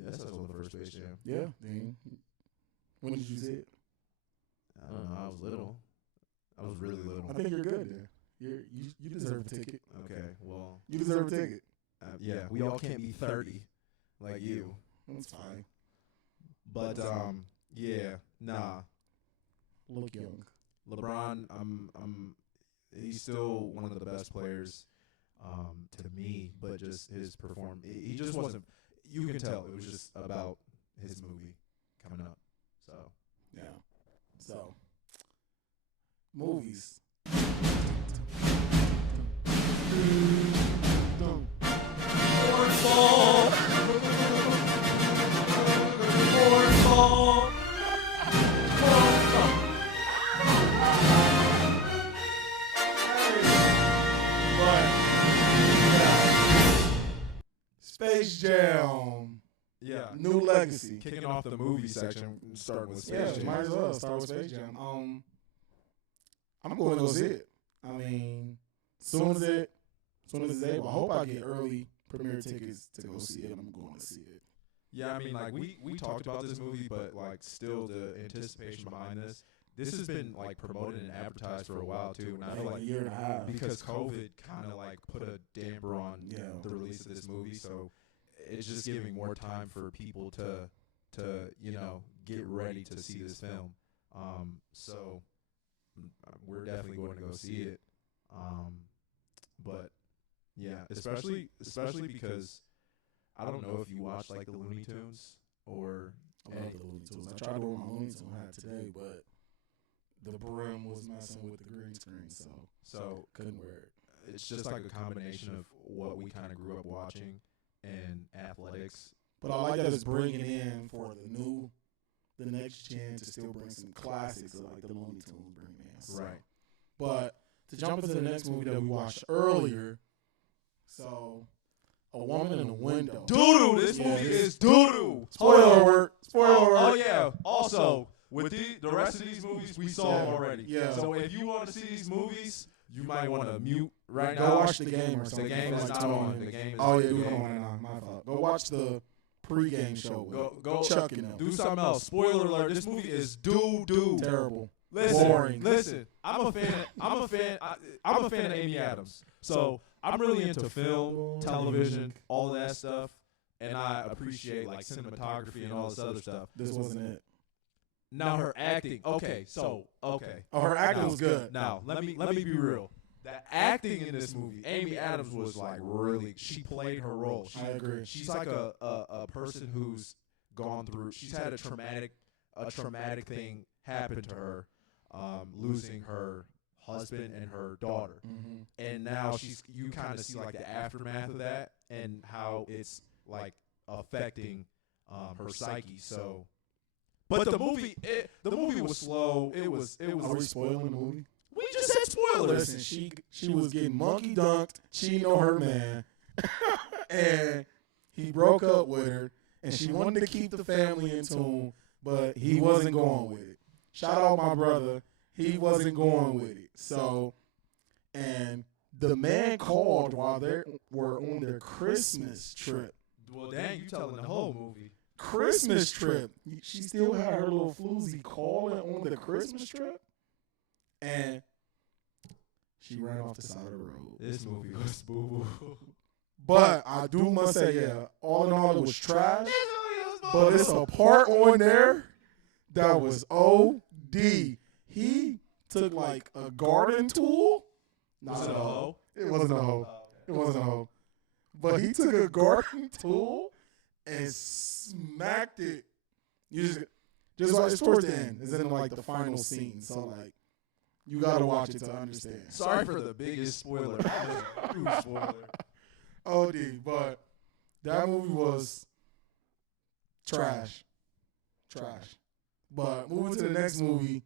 Yes, I saw the first Space Jam. Yeah. When did you see it? I don't know. I was little. I was really little. I think you're good then. You deserve a ticket. Okay, well. You deserve a ticket. Yeah, we all can't be 30 like you. That's fine. But yeah, nah. Look young. LeBron, he's still one of the best players to me, but just his performance, he just wasn't. You can tell it was just about his movie coming up. So yeah. So movies. Space Jam. yeah, New Legacy. kicking off the movie section, starting with Space Jam. Might as well start with Space Jam. I'm going to go see it. I mean, soon as it's able, I hope I get early premiere tickets to go see it. I'm going to see it. Yeah, I mean, like we talked about this movie, but like still the anticipation behind this. This has been like promoted and advertised for a while too, and I feel Like like a year and a half. because COVID kind of like put a damper on Yeah. the release of this movie, so it's just giving more time for people to get ready to see this film. So we're definitely going to go see it. But yeah, especially because I don't know if you watch like the Looney Tunes or I love the Looney Tunes. I tried to wear my Looney Tunes hat today, but the brim was messing with the green screen, so couldn't wear it. It's just like a combination of what we kind of grew up watching and athletics. But I like that it's bringing in for the next gen to still bring some classics like the Looney Tunes bring in. So. Right. But to jump into the next movie that we watched earlier, so A Woman in a Window. Doo-doo! This Yeah, movie this- is doo-doo! Spoiler alert! Spoiler alert! Oh yeah. Also, with the rest of these movies, we saw Yeah. already. Yeah. So if you want to see these movies, you might want to mute right Go now. watch the game or something. The game is Like not 20 on. minutes. The game is. Oh yeah, the do it game. on. My fault. Go watch the pregame show. With Go. Chuck and them. Do something else. Spoiler alert: this movie is doo-doo. Terrible. Listen. I'm a fan of Amy Adams. So I'm really into film, television, all of that stuff, and I appreciate like cinematography and all this other stuff. This wasn't it. Now her acting. Okay. Oh, her acting was good. Now let me be real. The acting in this movie, Amy Adams was like really. She played her role. I agree. She's like a person who's gone through. She's had a traumatic thing happen to her, losing her husband and her daughter, and now you kind of see like the aftermath of that and how it's like affecting her psyche. So, but the movie was slow. It was. Are we spoiling the movie? We just said spoilers. Listen, she was getting monkey dunked. She know her man, and he broke up with her, and she wanted to keep the family in tune, but he wasn't going with it. Shout out my brother. He wasn't going with it. So, and the man called while they were on their Christmas trip. Well, dang, you telling the whole movie. Christmas trip. She still had her little floozy calling on the Christmas trip. And she ran off the side of the road. This movie was boo-boo. But I do must say, yeah, all in all, it was trash. But it's a part on there that was OD. He took like a garden tool. Was it a hoe? It wasn't a hoe. It wasn't a hoe. But he took a garden tool and smacked it. Just like it's towards the end. It's in like the final scene. So like you gotta watch it to understand. Sorry for the biggest spoiler. Huge spoiler. OD, but that movie was trash. But moving to the next movie,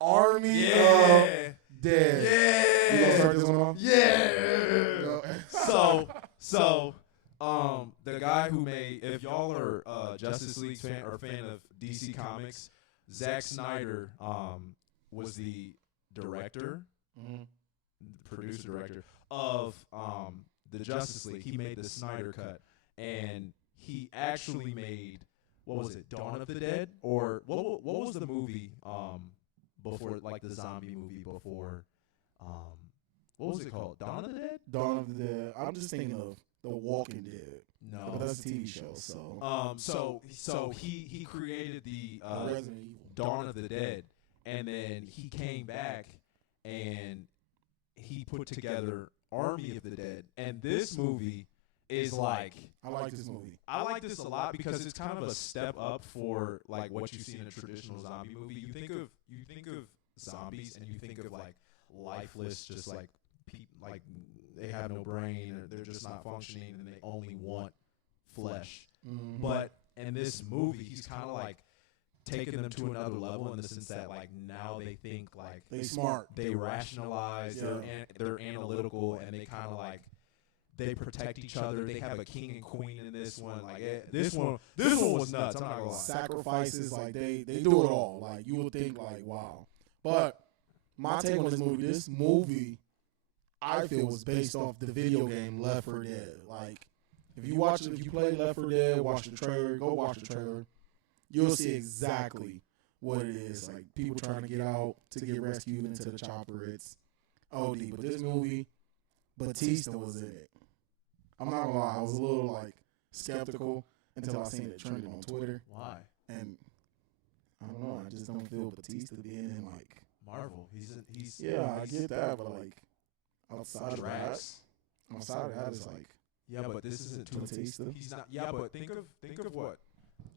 Army of Dead. Yeah. You gonna start this one off? Yeah. So, the guy who made, if y'all are Justice League fan or fan of DC Comics, Zack Snyder was the director, producer director of the Justice League. He made the Snyder Cut, and he actually made, what was it, Dawn of the Dead, or what was the movie before, like the zombie movie before, what was it called? Dawn of the Dead? Dawn of the Dead. I'm just thinking of The Walking Dead. No, but that's a TV show. So he created the Resident Evil. Dawn of the Dead, and then he came back and he put together Army of the Dead, and this movie is like, I like this movie. I like this a lot because it's kind of a step up for like what you see in a traditional zombie movie. You think of zombies and you think of like lifeless, just like like they have no brain or they're just not functioning and they only want flesh. But in this movie, he's kind of like taking them to another level in the sense that like now they think like they smart, they rationalize, they're analytical, and they kind of like they protect each other. They have a king and queen in this one. Like this one was nuts. I'm not gonna lie. Sacrifices, like they do it all. Like you would think like wow. But my take on this movie, I feel was based off the video game Left 4 Dead. Like if you play Left 4 Dead, watch the trailer, go watch the trailer. You'll see exactly what it is. Like people trying to get out to get rescued into the chopper. It's OD. But this movie, Batista was in it. I'm not gonna lie, I was a little like skeptical until I seen it trending on Twitter. Why? And I don't know. I just don't feel Batista being in like Marvel. He's yeah, I get that, but like outside of that, it's like yeah, but this isn't too Batista. He's not. Yeah, but think of what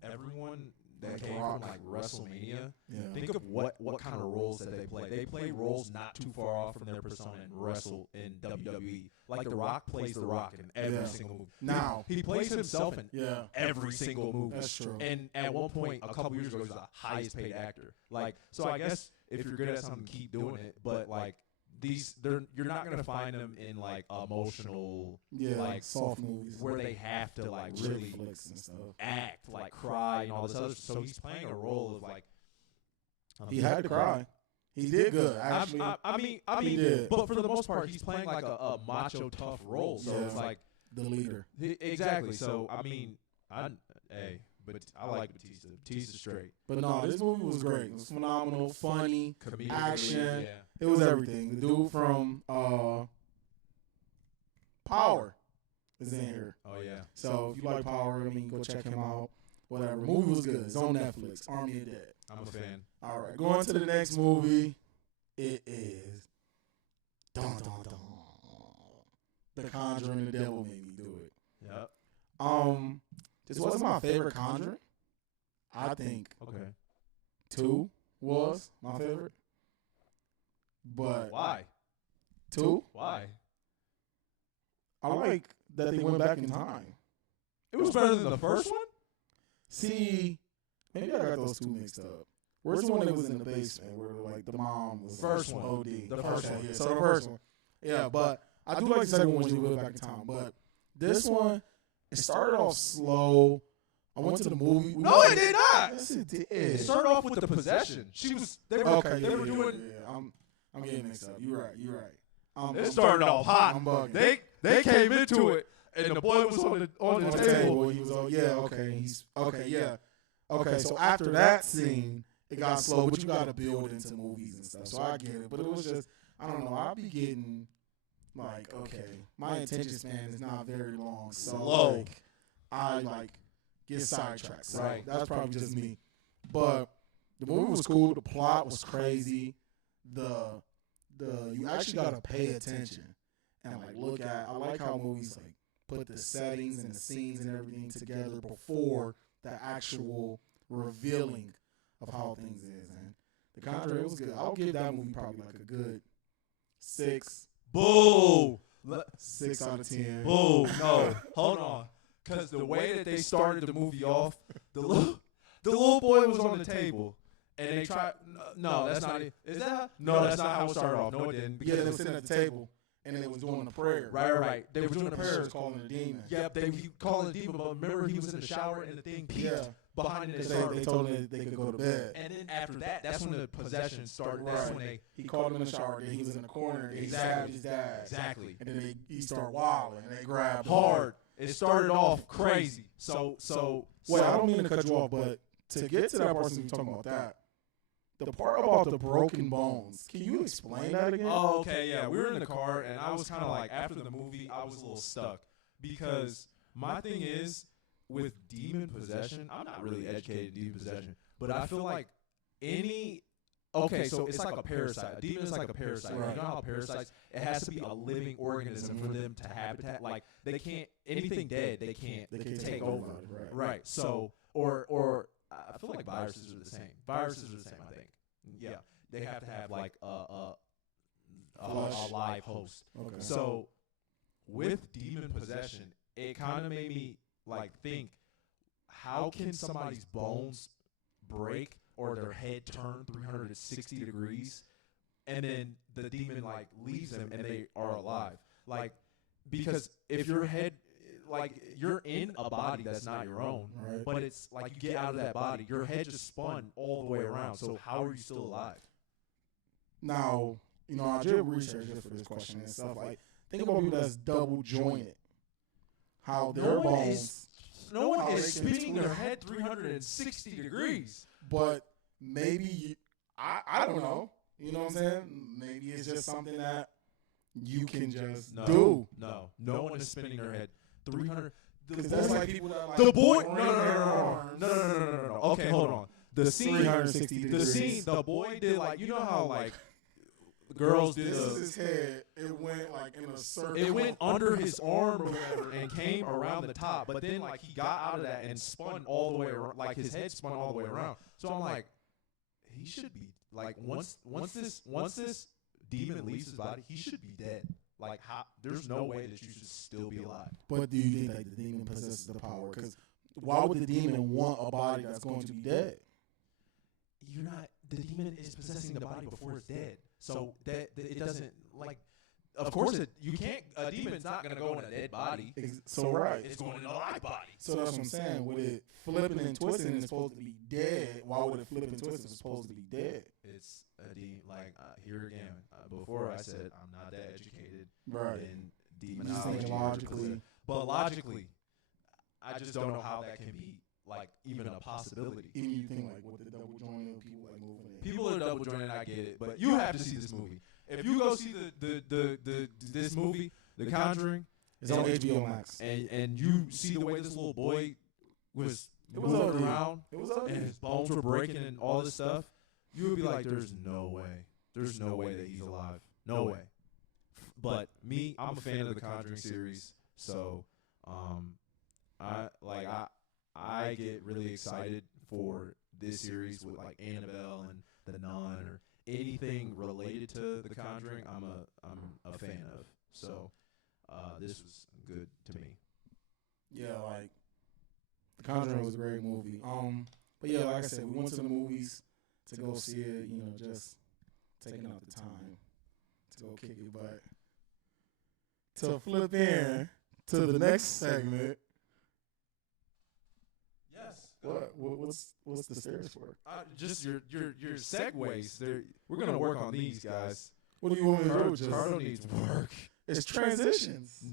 everyone that Like came Rock. from like WrestleMania. Yeah. Think of what kind of roles that they play. They play roles not too far off from their persona and wrestle in WWE. Like The Rock plays The Rock in every single movie. Now he plays himself in every single movie. That's true. And at one point, a couple years ago, he was the highest paid actor. Like, so I guess if you're good at something, keep doing it. But like you're not gonna find them in like emotional, like soft movies where they have to like really and stuff. act, like cry and all this other. So he's playing a role of like he had to cry. He did good, actually. I mean, he did. But for the most part, he's playing like a macho tough role. So it's like the leader. exactly. So I mean, but I like Batista. Batista's straight. But no, this movie was great. It was phenomenal, funny, Comedic, action. yeah. It was everything. The dude from Power is in here. Oh yeah. So if you like Power, I mean, go check him out. Whatever. Movie was good. It's on Netflix. Army of Dead. I'm a fan. All right. Going to the next movie. It is dun dun dun. The Conjuring. The Devil Made Me Do It. Yep. This wasn't my favorite Conjuring. I think Okay. 2 was my favorite. But Why? 2, Why? I like that they went back in time. It was better than the first one. See, maybe I got those 2 mixed up. Where's the one that was in the basement where like the mom was First one. OD? The first one. Yeah, so the first one. Yeah, but I do like the second one when you went back in time. But this one, it started off slow. I went to the movie. No, it did not. Yes, it did. It started off with the possession. They were doing. Yeah, I'm getting mixed up. You're right. It started off hot. I'm bugging. They came into it, and the boy was on the table. He was okay. So after that scene, it got slow, but you got to build into movies and stuff. So I get it, but it was just I don't know. I'll be getting like okay, my attention span is not very long, so Slow. like I like get sidetracked. So Right. that's probably just me. But the movie was cool. The plot was crazy. The you actually gotta pay attention and like look at. I like how movies like put the settings and the scenes and everything together before the actual revealing of how things is. And The Conjuring, it was good. I'll give that movie probably like a good 6. Boo. 6 out of 10. Boo. No. Hold on. Because the way that they started the movie off, the little boy was on the table. And they tried. No, that's not it. Is that? No, that's not how it started off. No, it didn't. Yeah, they were sitting at the table and they was doing a prayer. Right. They were doing a She prayer. was calling a demon. Yep, they calling a demon, but remember he was in the shower and the thing peeked behind it. They told him they could go to bed. And then after that, that's when the possession started. That's when he called him in the shower. Then he was in the corner. And he stabbed his dad. Exactly. And then he started wilding and they grabbed hard. It started off crazy. So. Wait, I don't mean to cut you off, but to get to that part, since we're talking about that, the part about the broken bones, can you explain that again? Oh, okay, yeah. We were in the car, and I was kind of like, after the movie, I was a little stuck. Because my thing is, with demon possession, I'm not really educated in demon possession, but I feel like okay, so it's like a parasite. A demon is like a parasite. Right. You know how parasites, it has to be a living organism for them to habitat. Like, they can't, anything dead, they can't take over. Right. So, or I feel like viruses are the same. Viruses are the same, I think. Yeah. They have to have like a live host. Okay. So with demon possession, it kind of made me like think, how can somebody's bones break or their head turn 360 degrees and then the demon like leaves them and they are alive? Like, because if your head, like, you're in a body that's not your own, Right. but it's like you get out of that body, your head just spun all the way around. So how are you still alive? Now, I did research just for this question and stuff. Like, think about people that's double jointed. How their bones. No one is spinning their head 360 degrees. But maybe, I don't know. You know what I'm saying? Maybe it's just something that you can just do. No one is spinning their head 300. Because that's like people that like The boy. No. Okay, hold on. The scene. 360 The degrees. scene. The boy did like, you know how like girls did. This is his head. It went like in a circle. It went under his arm or whatever and came around the top. But then like he got out of that and spun all the way around. Like his head spun all the way around. So I'm like, he should be like once this demon leaves his body, he should be dead. Like, there's no way that you should still be alive. But do you think like the demon possesses the power? Because why would the demon want a body that's going to be dead? You're not. The demon is possessing the body before it's dead. So that it doesn't like. Of course, you can't. A demon's not going to go in a dead body. So right, it's going in a live body. So that's what I'm saying. With it flipping and twisting, and it's supposed to be dead. Why would it flip and twist? It's supposed to be dead. It's a demon. Like here again, before I said I'm not that educated in demonology. Logically, but logically, I just don't know how that can be like even a possibility. Even you think like with the double jointing, people like moving in. People are double jointed. I get it, but you have to see this movie. If you go see this movie, The Conjuring, It's on HBO Max, and you see the way this little boy was It was moving ugly. around, It was ugly. and his bones were breaking and all this stuff, you would be like, "There's no way. There's no way that he's alive. No way." But me, I'm a fan of the Conjuring series, so I get really excited for this series with like Annabelle and The Nun or anything related to the Conjuring. I'm a fan of. So this was good to me. Yeah, like The Conjuring was a great movie. But yeah, like I said, we went to the movies to go see it. You know, just taking out the time to go kick it. But to flip in to the next segment. Yes. What's the stairs for? Just your segues. We're gonna work on these guys. What do you want me to do? Just Cardo needs work. it's transitions.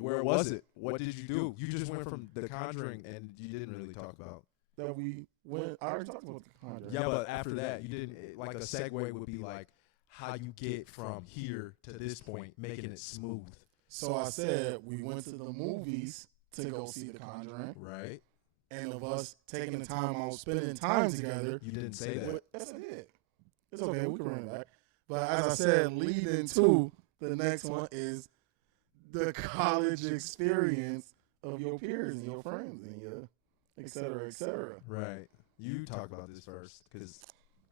Where was it? What did you do? You just went from The Conjuring, and you didn't really talk about. That we went. I already talked about The Conjuring. Yeah, but after that, you didn't. Like a segue would be like how you get from here to this point, making it smooth. So I said we went to the movies to go see The Conjuring. Right. And of us taking the time out, spending time together. You didn't say that. Yes, I did. It's okay. We can run it back. But as I said, leading to the next one is the college experience of your peers and your friends and your et cetera, et cetera. Right. You talk about this first because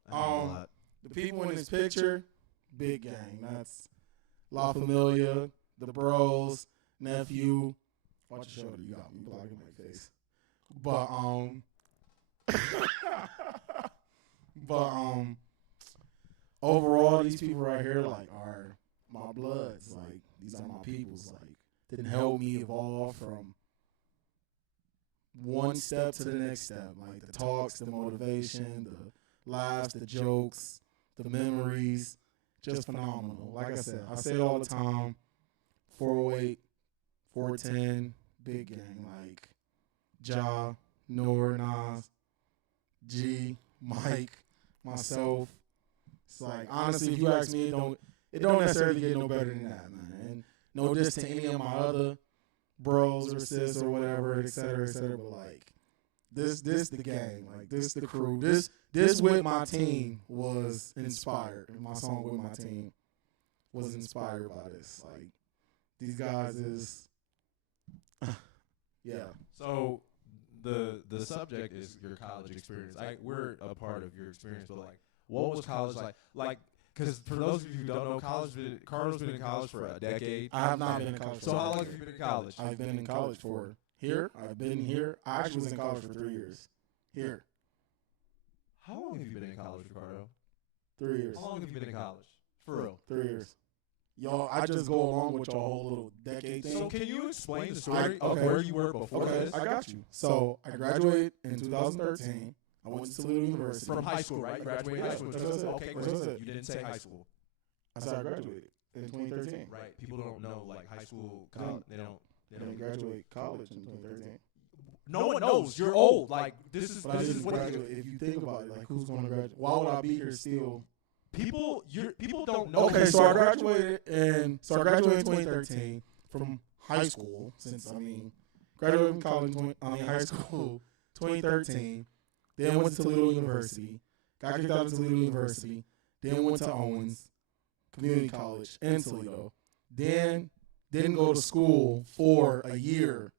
I know a lot. The people in this picture, big gang. That's La Familia, the bros, nephew. Watch your shoulder. You got me blocking my face. But overall, these people right here like are my bloods. Like these are my peoples. Like didn't help me evolve from one step to the next step. Like the talks, the motivation, the laughs, the jokes, the memories, just phenomenal. Like I said, I say it all the time. 408, 410, big gang. Like Ja, Noor, Nas, G, Mike, myself. It's like honestly, if you ask me, it don't necessarily get no better than that, man. And no diss to any of my other bros or sis or whatever, et cetera, but like this the gang, like this the crew. This with my team was inspired. My song with my team was inspired by this. Like these guys is yeah. So the subject is your college experience. We're a part of your experience, but like, what was college like? Like, because for those of you who don't know, Cardo's been in college for a decade. I have not been in college. So how long have you been in college? I've been in college for here. I've been here. I actually was in college for 3 years. Here. How long have you been in college, Cardo? 3 years. How long have you been in college? For real? 3 years. Y'all, I just go along with your whole little decade thing. So can you explain the story of where you were before this? I got you. So I graduated in 2013. I went to Toledo University. From high school, right? You graduated high school. That's it. Okay, That's great. it. You didn't say high school. I said I graduated in 2013. Right. People don't know, like, high school, they don't. I didn't graduate college in 2013. No one knows. You're old. Like, this is But I didn't what graduate. If you think about it, like who's going to graduate? Why would I be here still? people don't know. Okay, so I graduated in 2013 from high school. Since graduated from college, high school 2013. Then went to Toledo University. Got kicked out of Toledo University. Then went to Owens Community College in Toledo. Then didn't go to school for a year.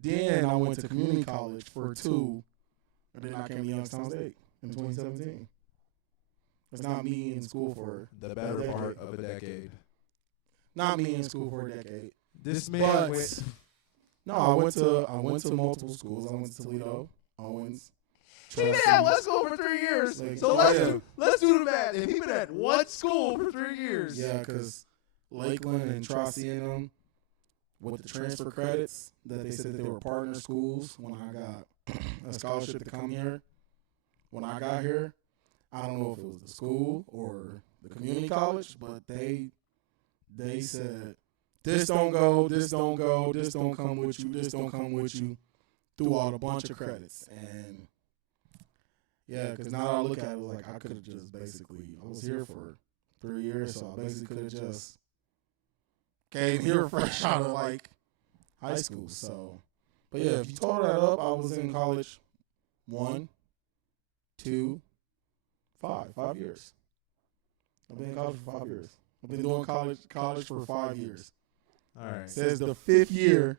Then I went to community college for 2. And then I came to Youngstown State in 2017. It's not me in school for The better part of a decade. Not me in school for a decade. This man No, I went to multiple schools. I went to Toledo, Owens. He been at one school for 3 years. Like, So let's do the math. If he been at one school for 3 years. Yeah, because Lakeland and Tracy and them, with the transfer credits, that they said that they were partner schools when I got a scholarship to come here. When I got here, I don't know if it was the school or the community college, but they said, this don't go, this don't go, this don't come with you, this don't come with you. threw out a bunch of credits. And, yeah, because now I look at it, like, I could have just basically, I was here for 3 years, so I basically could have just came here fresh out of, like, high school. So, but, yeah, if you total that up, I was in college 1, 2, 5 years. I've been in college for 5 years. I've been doing college for 5 years. All right. Says the 5th year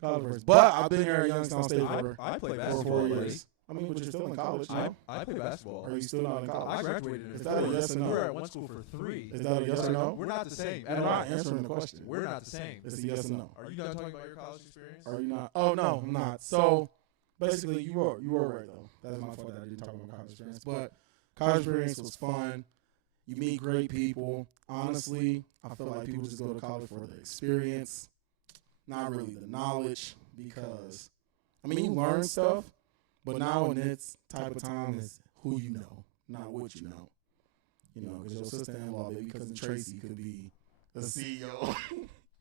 college first. But I've been here at Youngstown State for I play 4 basketball. years. I mean, but you're still in college, no? I play basketball. Or are you still not in college? I graduated in Is that a 4. yes or no? We were at one school for 3. Is that a yes or no? We're not the same. I'm not answering the question. We're not the same. It's a yes or no. Are you done talking about your college experience? Are you not? Oh, no, I'm not. So, basically, you were right, though. That's my fault that I didn't talk about college experience. But college experience was fun. You meet great people. Honestly, I feel like people just go to college for the experience, not really the knowledge, because, I mean, you learn stuff, but now in this type of time is who you know, not what you know. You know, because your sister-in-law, baby cousin Tracy, could be the CEO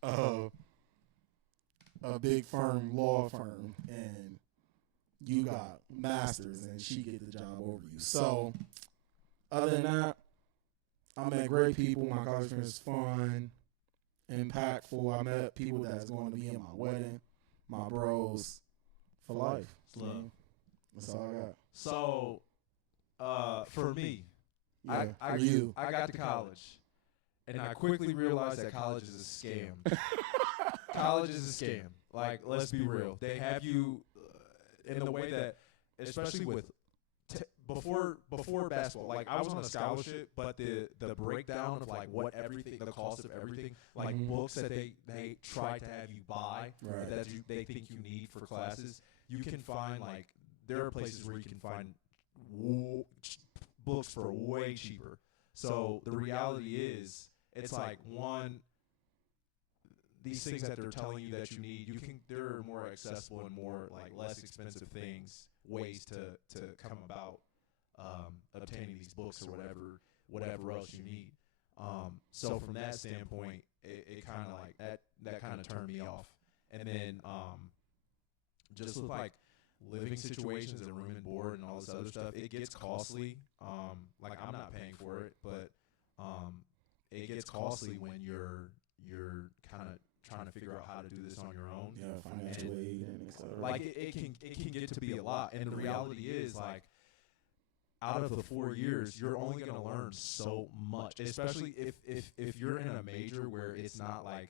of a big law firm, and you got masters, and she get the job over you. So, other than that, I met great people. My college experience is fun, impactful. I met people that's going to be in my wedding, my bros, for life. Love. That's all I got. So, for me, Yeah, I got to college, and I quickly realized that college is a scam. College is a scam. Like, let's be real. They have you in the way that, especially with before basketball. Like, I was on a scholarship, but the breakdown of like what everything, the cost of everything, like books that they try to have you buy, Right. that they think you need for classes. You can find, like, there are places where you can find books for way cheaper. So the reality is, it's like, one, these things that they're telling you that you need, there are more accessible and more, like, less expensive ways to come about obtaining these books or whatever else you need. So from that standpoint, it kind of like that kind of turned me off. And then just with, like, living situations and room and board and all this other stuff, it gets costly. Like, I'm not paying for it, but it gets costly when you're kind of trying to figure out how to do this on your own. Yeah, financial aid and et cetera. Like, it can get to be a lot, and the reality is, like, out of the 4 years, you're only going to learn so much, especially if you're in a major where it's not like,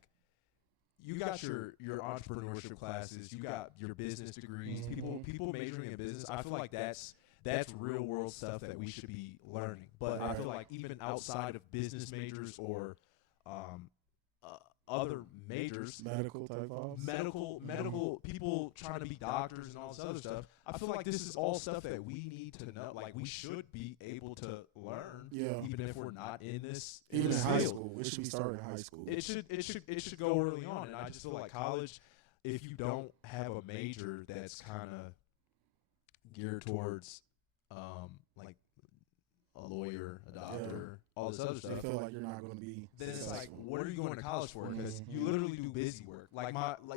you got your entrepreneurship classes, you got your business degrees, people majoring in business. I feel like that's real world stuff that we should be learning. But I feel like even outside of business majors or other majors, medical type of medical people trying to be doctors and all this other stuff, I feel like this is all stuff that we need to know. Like, we should be able to learn, even if we're not in this. Even in high field. school, it should be started in high school. It should go early on, and I just feel like college, if you don't have a major that's kind of geared towards, like, a lawyer, a doctor, all this other stuff. You feel like you're not going to be. Then it's like, what are you going to college for? Because you literally do busy work.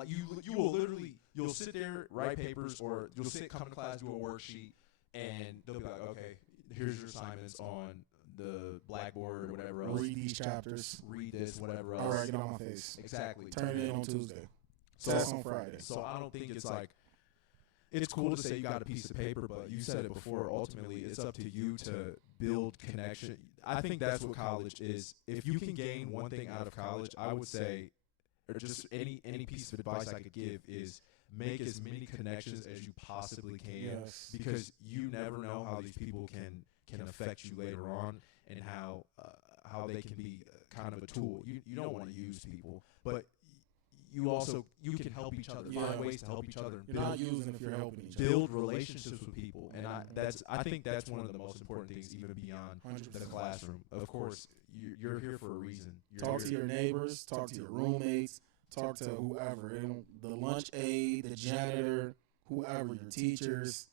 You will literally, you'll sit there, write papers, or you'll come to class, do a worksheet, and they'll be like, okay, here's your assignments on the blackboard or whatever else. Read these chapters. Read this, whatever else. All right, get on my face. Exactly. Turn it in on Tuesday. Test on Friday. So I don't think it's like, it's cool to say you got a piece of paper, but you said it before, ultimately it's up to you to build connection. I think that's what college is. If you can gain one thing out of college, I would say, or just any piece of advice I could give, is make as many connections as you possibly can. Yes. Because you never know how these people can affect you later on, and how they can be kind of a tool. You don't want to use people, but you can help each other, find ways to help each other. You're not using if you're helping each other. Build relationships with people, and I think that's one of the most important things, even beyond 100%. the classroom. Of course, you're here for a reason. Talk to your neighbors, talk to your roommates, talk to whoever, the lunch aide, the janitor, whoever, your teachers.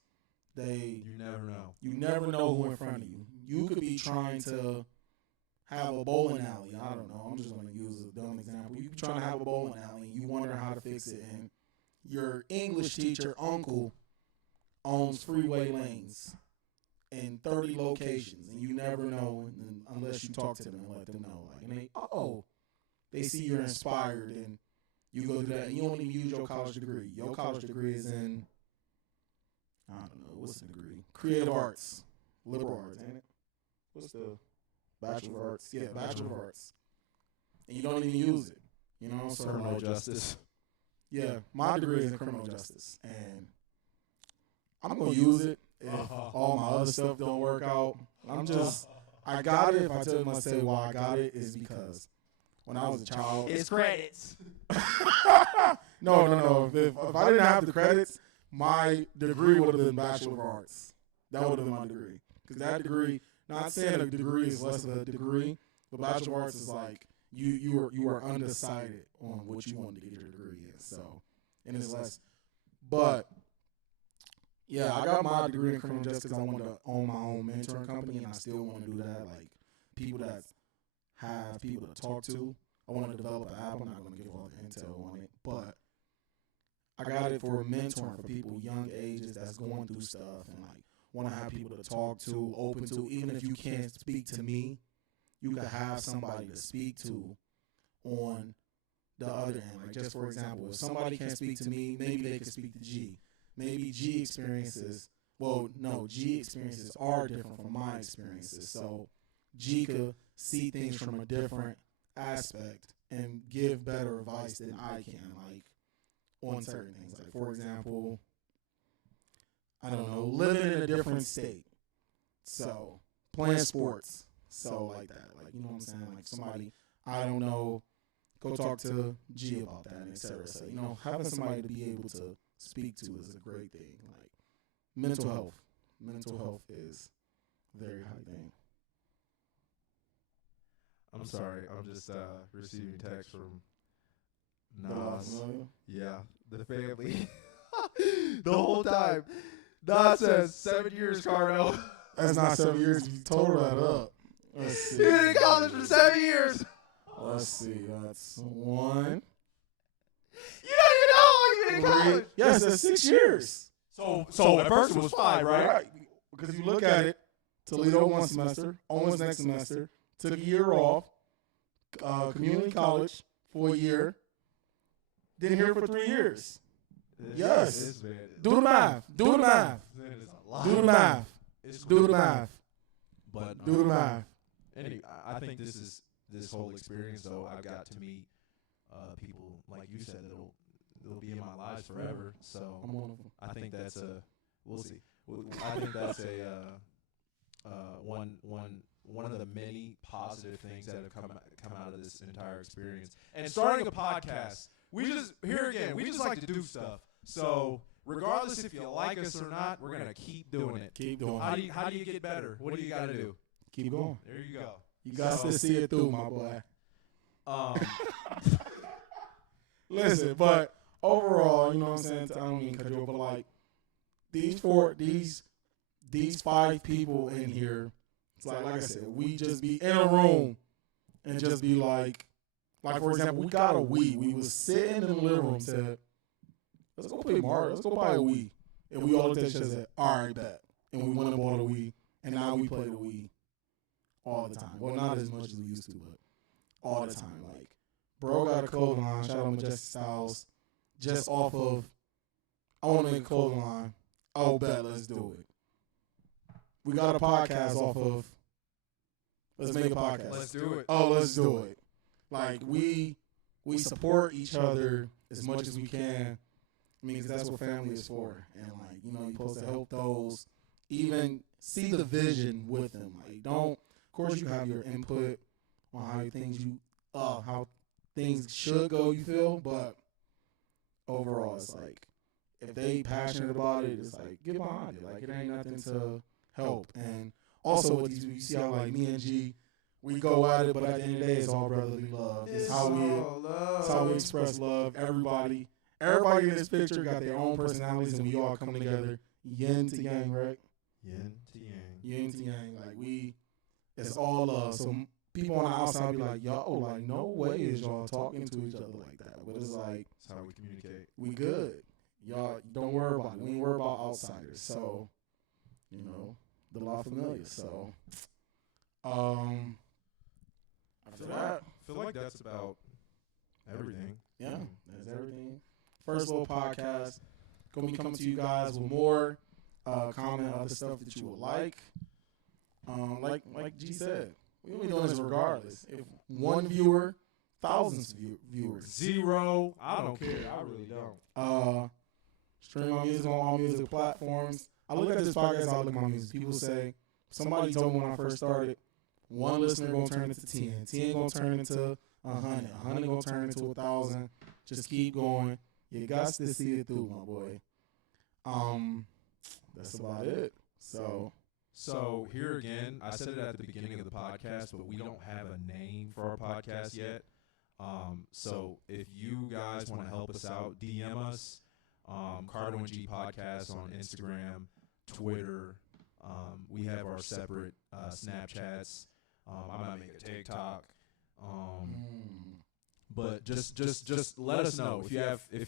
You never know. You never know who in front of you. You could be trying to have a bowling alley. I don't know. I'm just going to use a dumb example. You be trying to have a bowling alley, and you wonder how to fix it, and your English teacher uncle owns freeway lanes in 30 locations, and you never know unless you talk to them and let them know. Like, and they see you're inspired, and you go do that, and you don't even use your college degree. Your college degree is in, I don't know, what's the degree? Creative arts, liberal arts, ain't it? What's the Bachelor of Arts? Yeah, Bachelor of Arts. And you don't even use it. You know, so criminal justice. Yeah, my degree is in criminal justice, and I'm gonna use it if all my other stuff don't work out. I got it. If I tell myself say why I got it is because when I was a child, it's credits. No. If I didn't have the credits, my degree would have been Bachelor of Arts. That would have been my degree. Because that degree, not saying a degree is less of a degree, but Bachelor of Arts is like you are undecided on what you want to get your degree in. So, and it's less. But yeah, I got my degree in criminal justice because I wanted to own my own mentoring company, and I still want to do that. Like people that have people to talk to. I want to develop an app. I'm not going to give all the intel on it, but I got it for mentoring for people young ages that's going through stuff and like want to have people to talk to, open to. Even if you can't speak to me, you could have somebody to speak to on the other end. Like just for example, if somebody can't speak to me, maybe they can speak to G. Maybe G experiences. Well, no, G experiences are different from my experiences. So G could see things from a different aspect and give better advice than I can, like on certain things. Like for example, I don't know, living in a different state. So playing sports. So like that. Like, you know what I'm saying? Like somebody, I don't know, go talk to G about that, and et cetera. So, you know, having somebody to be able to speak to is a great thing. Like mental health. Mental health is a very high thing. I'm sorry. I'm just receiving text from Nas. Yeah, the family. The whole time. Nas says 7 years, Cardo. That's not 7 years. You totaled that up. Let's see. You've been in college for 7 years. Let's see. That's 1. You don't even know how long you've been in college. Yes, that's 6 years. So at first it was 5, right? Because you look at it, Toledo 1 semester, Owens next semester, took a year off, community college for a year, then here for 3 years. Yes. Do the math. Do the math. Do the math. Do the math. But do the math. Anyway, I think this whole experience though, I've got to meet people like you said that'll be in my lives forever. So I'm one of them. I think that's we'll see. I think that's one of the many positive things that have come out of this entire experience. And starting a podcast, we just like to do stuff. So regardless if you like us or not, we're gonna keep doing it. Keep doing it. How do you get better? What do you got to do? Keep going. There you go. You got to see it through, my boy. Listen, but overall, you know what I'm saying? I don't mean cut you off, but like these 5 people in here, it's like I said, we just be in a room and just be like for example, we got a Wii. We was sitting in the living room, said, let's go play Mario. Let's go buy a Wii. And we all looked at each other and said, all right, bet. And we went and bought a Wii. And now we play the Wii all the time. Well, not as much as we used to, but all the time. Like, bro got a clothing line. Shout out Majestic Styles. Just off of, I want to make a clothing line. Oh, bet. Let's do it. We got a podcast off of, let's make a podcast. Let's do it. Oh, let's do it. Like, we support each other as much as we can. I mean, because that's what family is for. And, like, you know, you're supposed to help those, even see the vision with them. Like, don't, of course, you have your input on how things should go, you feel, but overall, it's like, if they passionate about it, it's like, get behind it. Like, it ain't nothing to help. And also with these, you see how, like, me and G, we go at it, but at the end of the day, it's all brotherly love. It's how we express love. Everybody in this picture got their own personalities, and we all come together, yin to yang, right? Yin to yang. Yin to yang. Like it's all love. So people on the outside be like, yo, like no way is y'all talking to each other like that. But it's like, that's how we communicate. We good. Y'all don't worry about it. We ain't worry about outsiders. So, you know, the La Familia. So, after that, I feel like that's about everything. yeah, that's everything. First little podcast. Gonna be coming to you guys with more comment, other stuff that you would like. Like G said, we'll be doing this regardless. If one viewer, thousands of viewers. 0. I don't care. I really don't. Stream my music on all music platforms. I look at this podcast, I look at my music. People say, somebody told me when I first started, one listener gonna turn into 10. 10 gonna turn into 100. 100 gonna turn into 1,000. Just keep going. You got to see it through, my boy. That's about it. So here again, I said it at the beginning of the podcast, but we don't have a name for our podcast yet. So if you guys want to help us out, DM us, Cardo and G Podcast on Instagram, Twitter. We have our separate Snapchats. I might make a TikTok. But just let us know if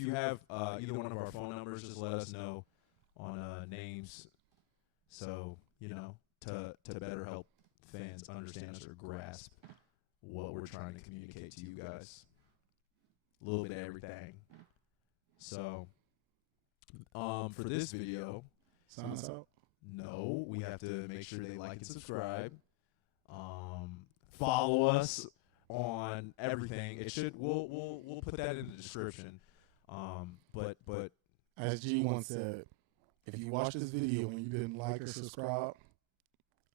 you have either one of our phone numbers. Just let us know on names, so you know to better help fans understand us or grasp what we're trying to communicate to you guys. A little bit of everything. So, for this video, Sign us out. no, we have to make sure they like and subscribe. Follow us on everything. It should we'll put that in the description. But As G once said, if you watch this video and you didn't like or subscribe,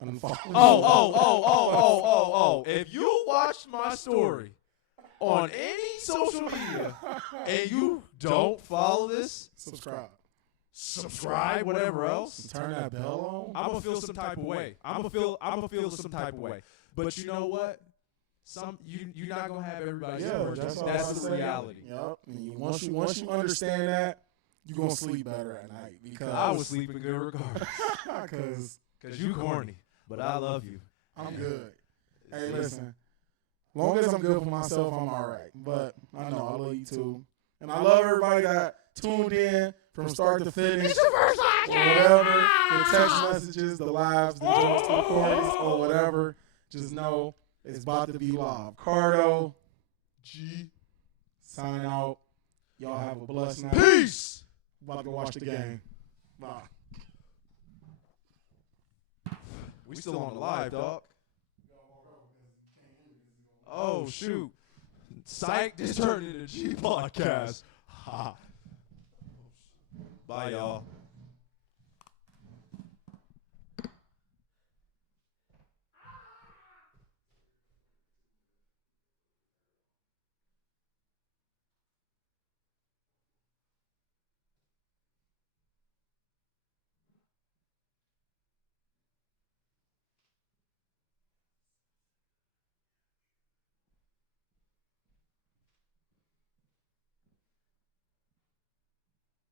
unfollow. If you watched my story on any social media and you don't follow this, subscribe, whatever else, turn that bell on. I'm gonna feel some type of way. I'm gonna feel some type of way. But you know what? You're not gonna have everybody. That's the reality. Yep. And once you understand that, you're gonna sleep better at night, because I was sleeping good regardless. Because you corny, but I love you. I'm good. Hey, listen. Long as I'm good for myself, I'm all right. But I know I love you too, and I love everybody that tuned in from start to finish. It's your first or whatever, the text messages, the lives, the jokes, the recordings, or whatever. Just know it's about to be live. Cardo, G, sign out. Y'all have a blessed night. Peace. About to watch the game. Bye. We still on the live, dog. Oh, shoot. Psych just turned into G Podcast. Bye, y'all.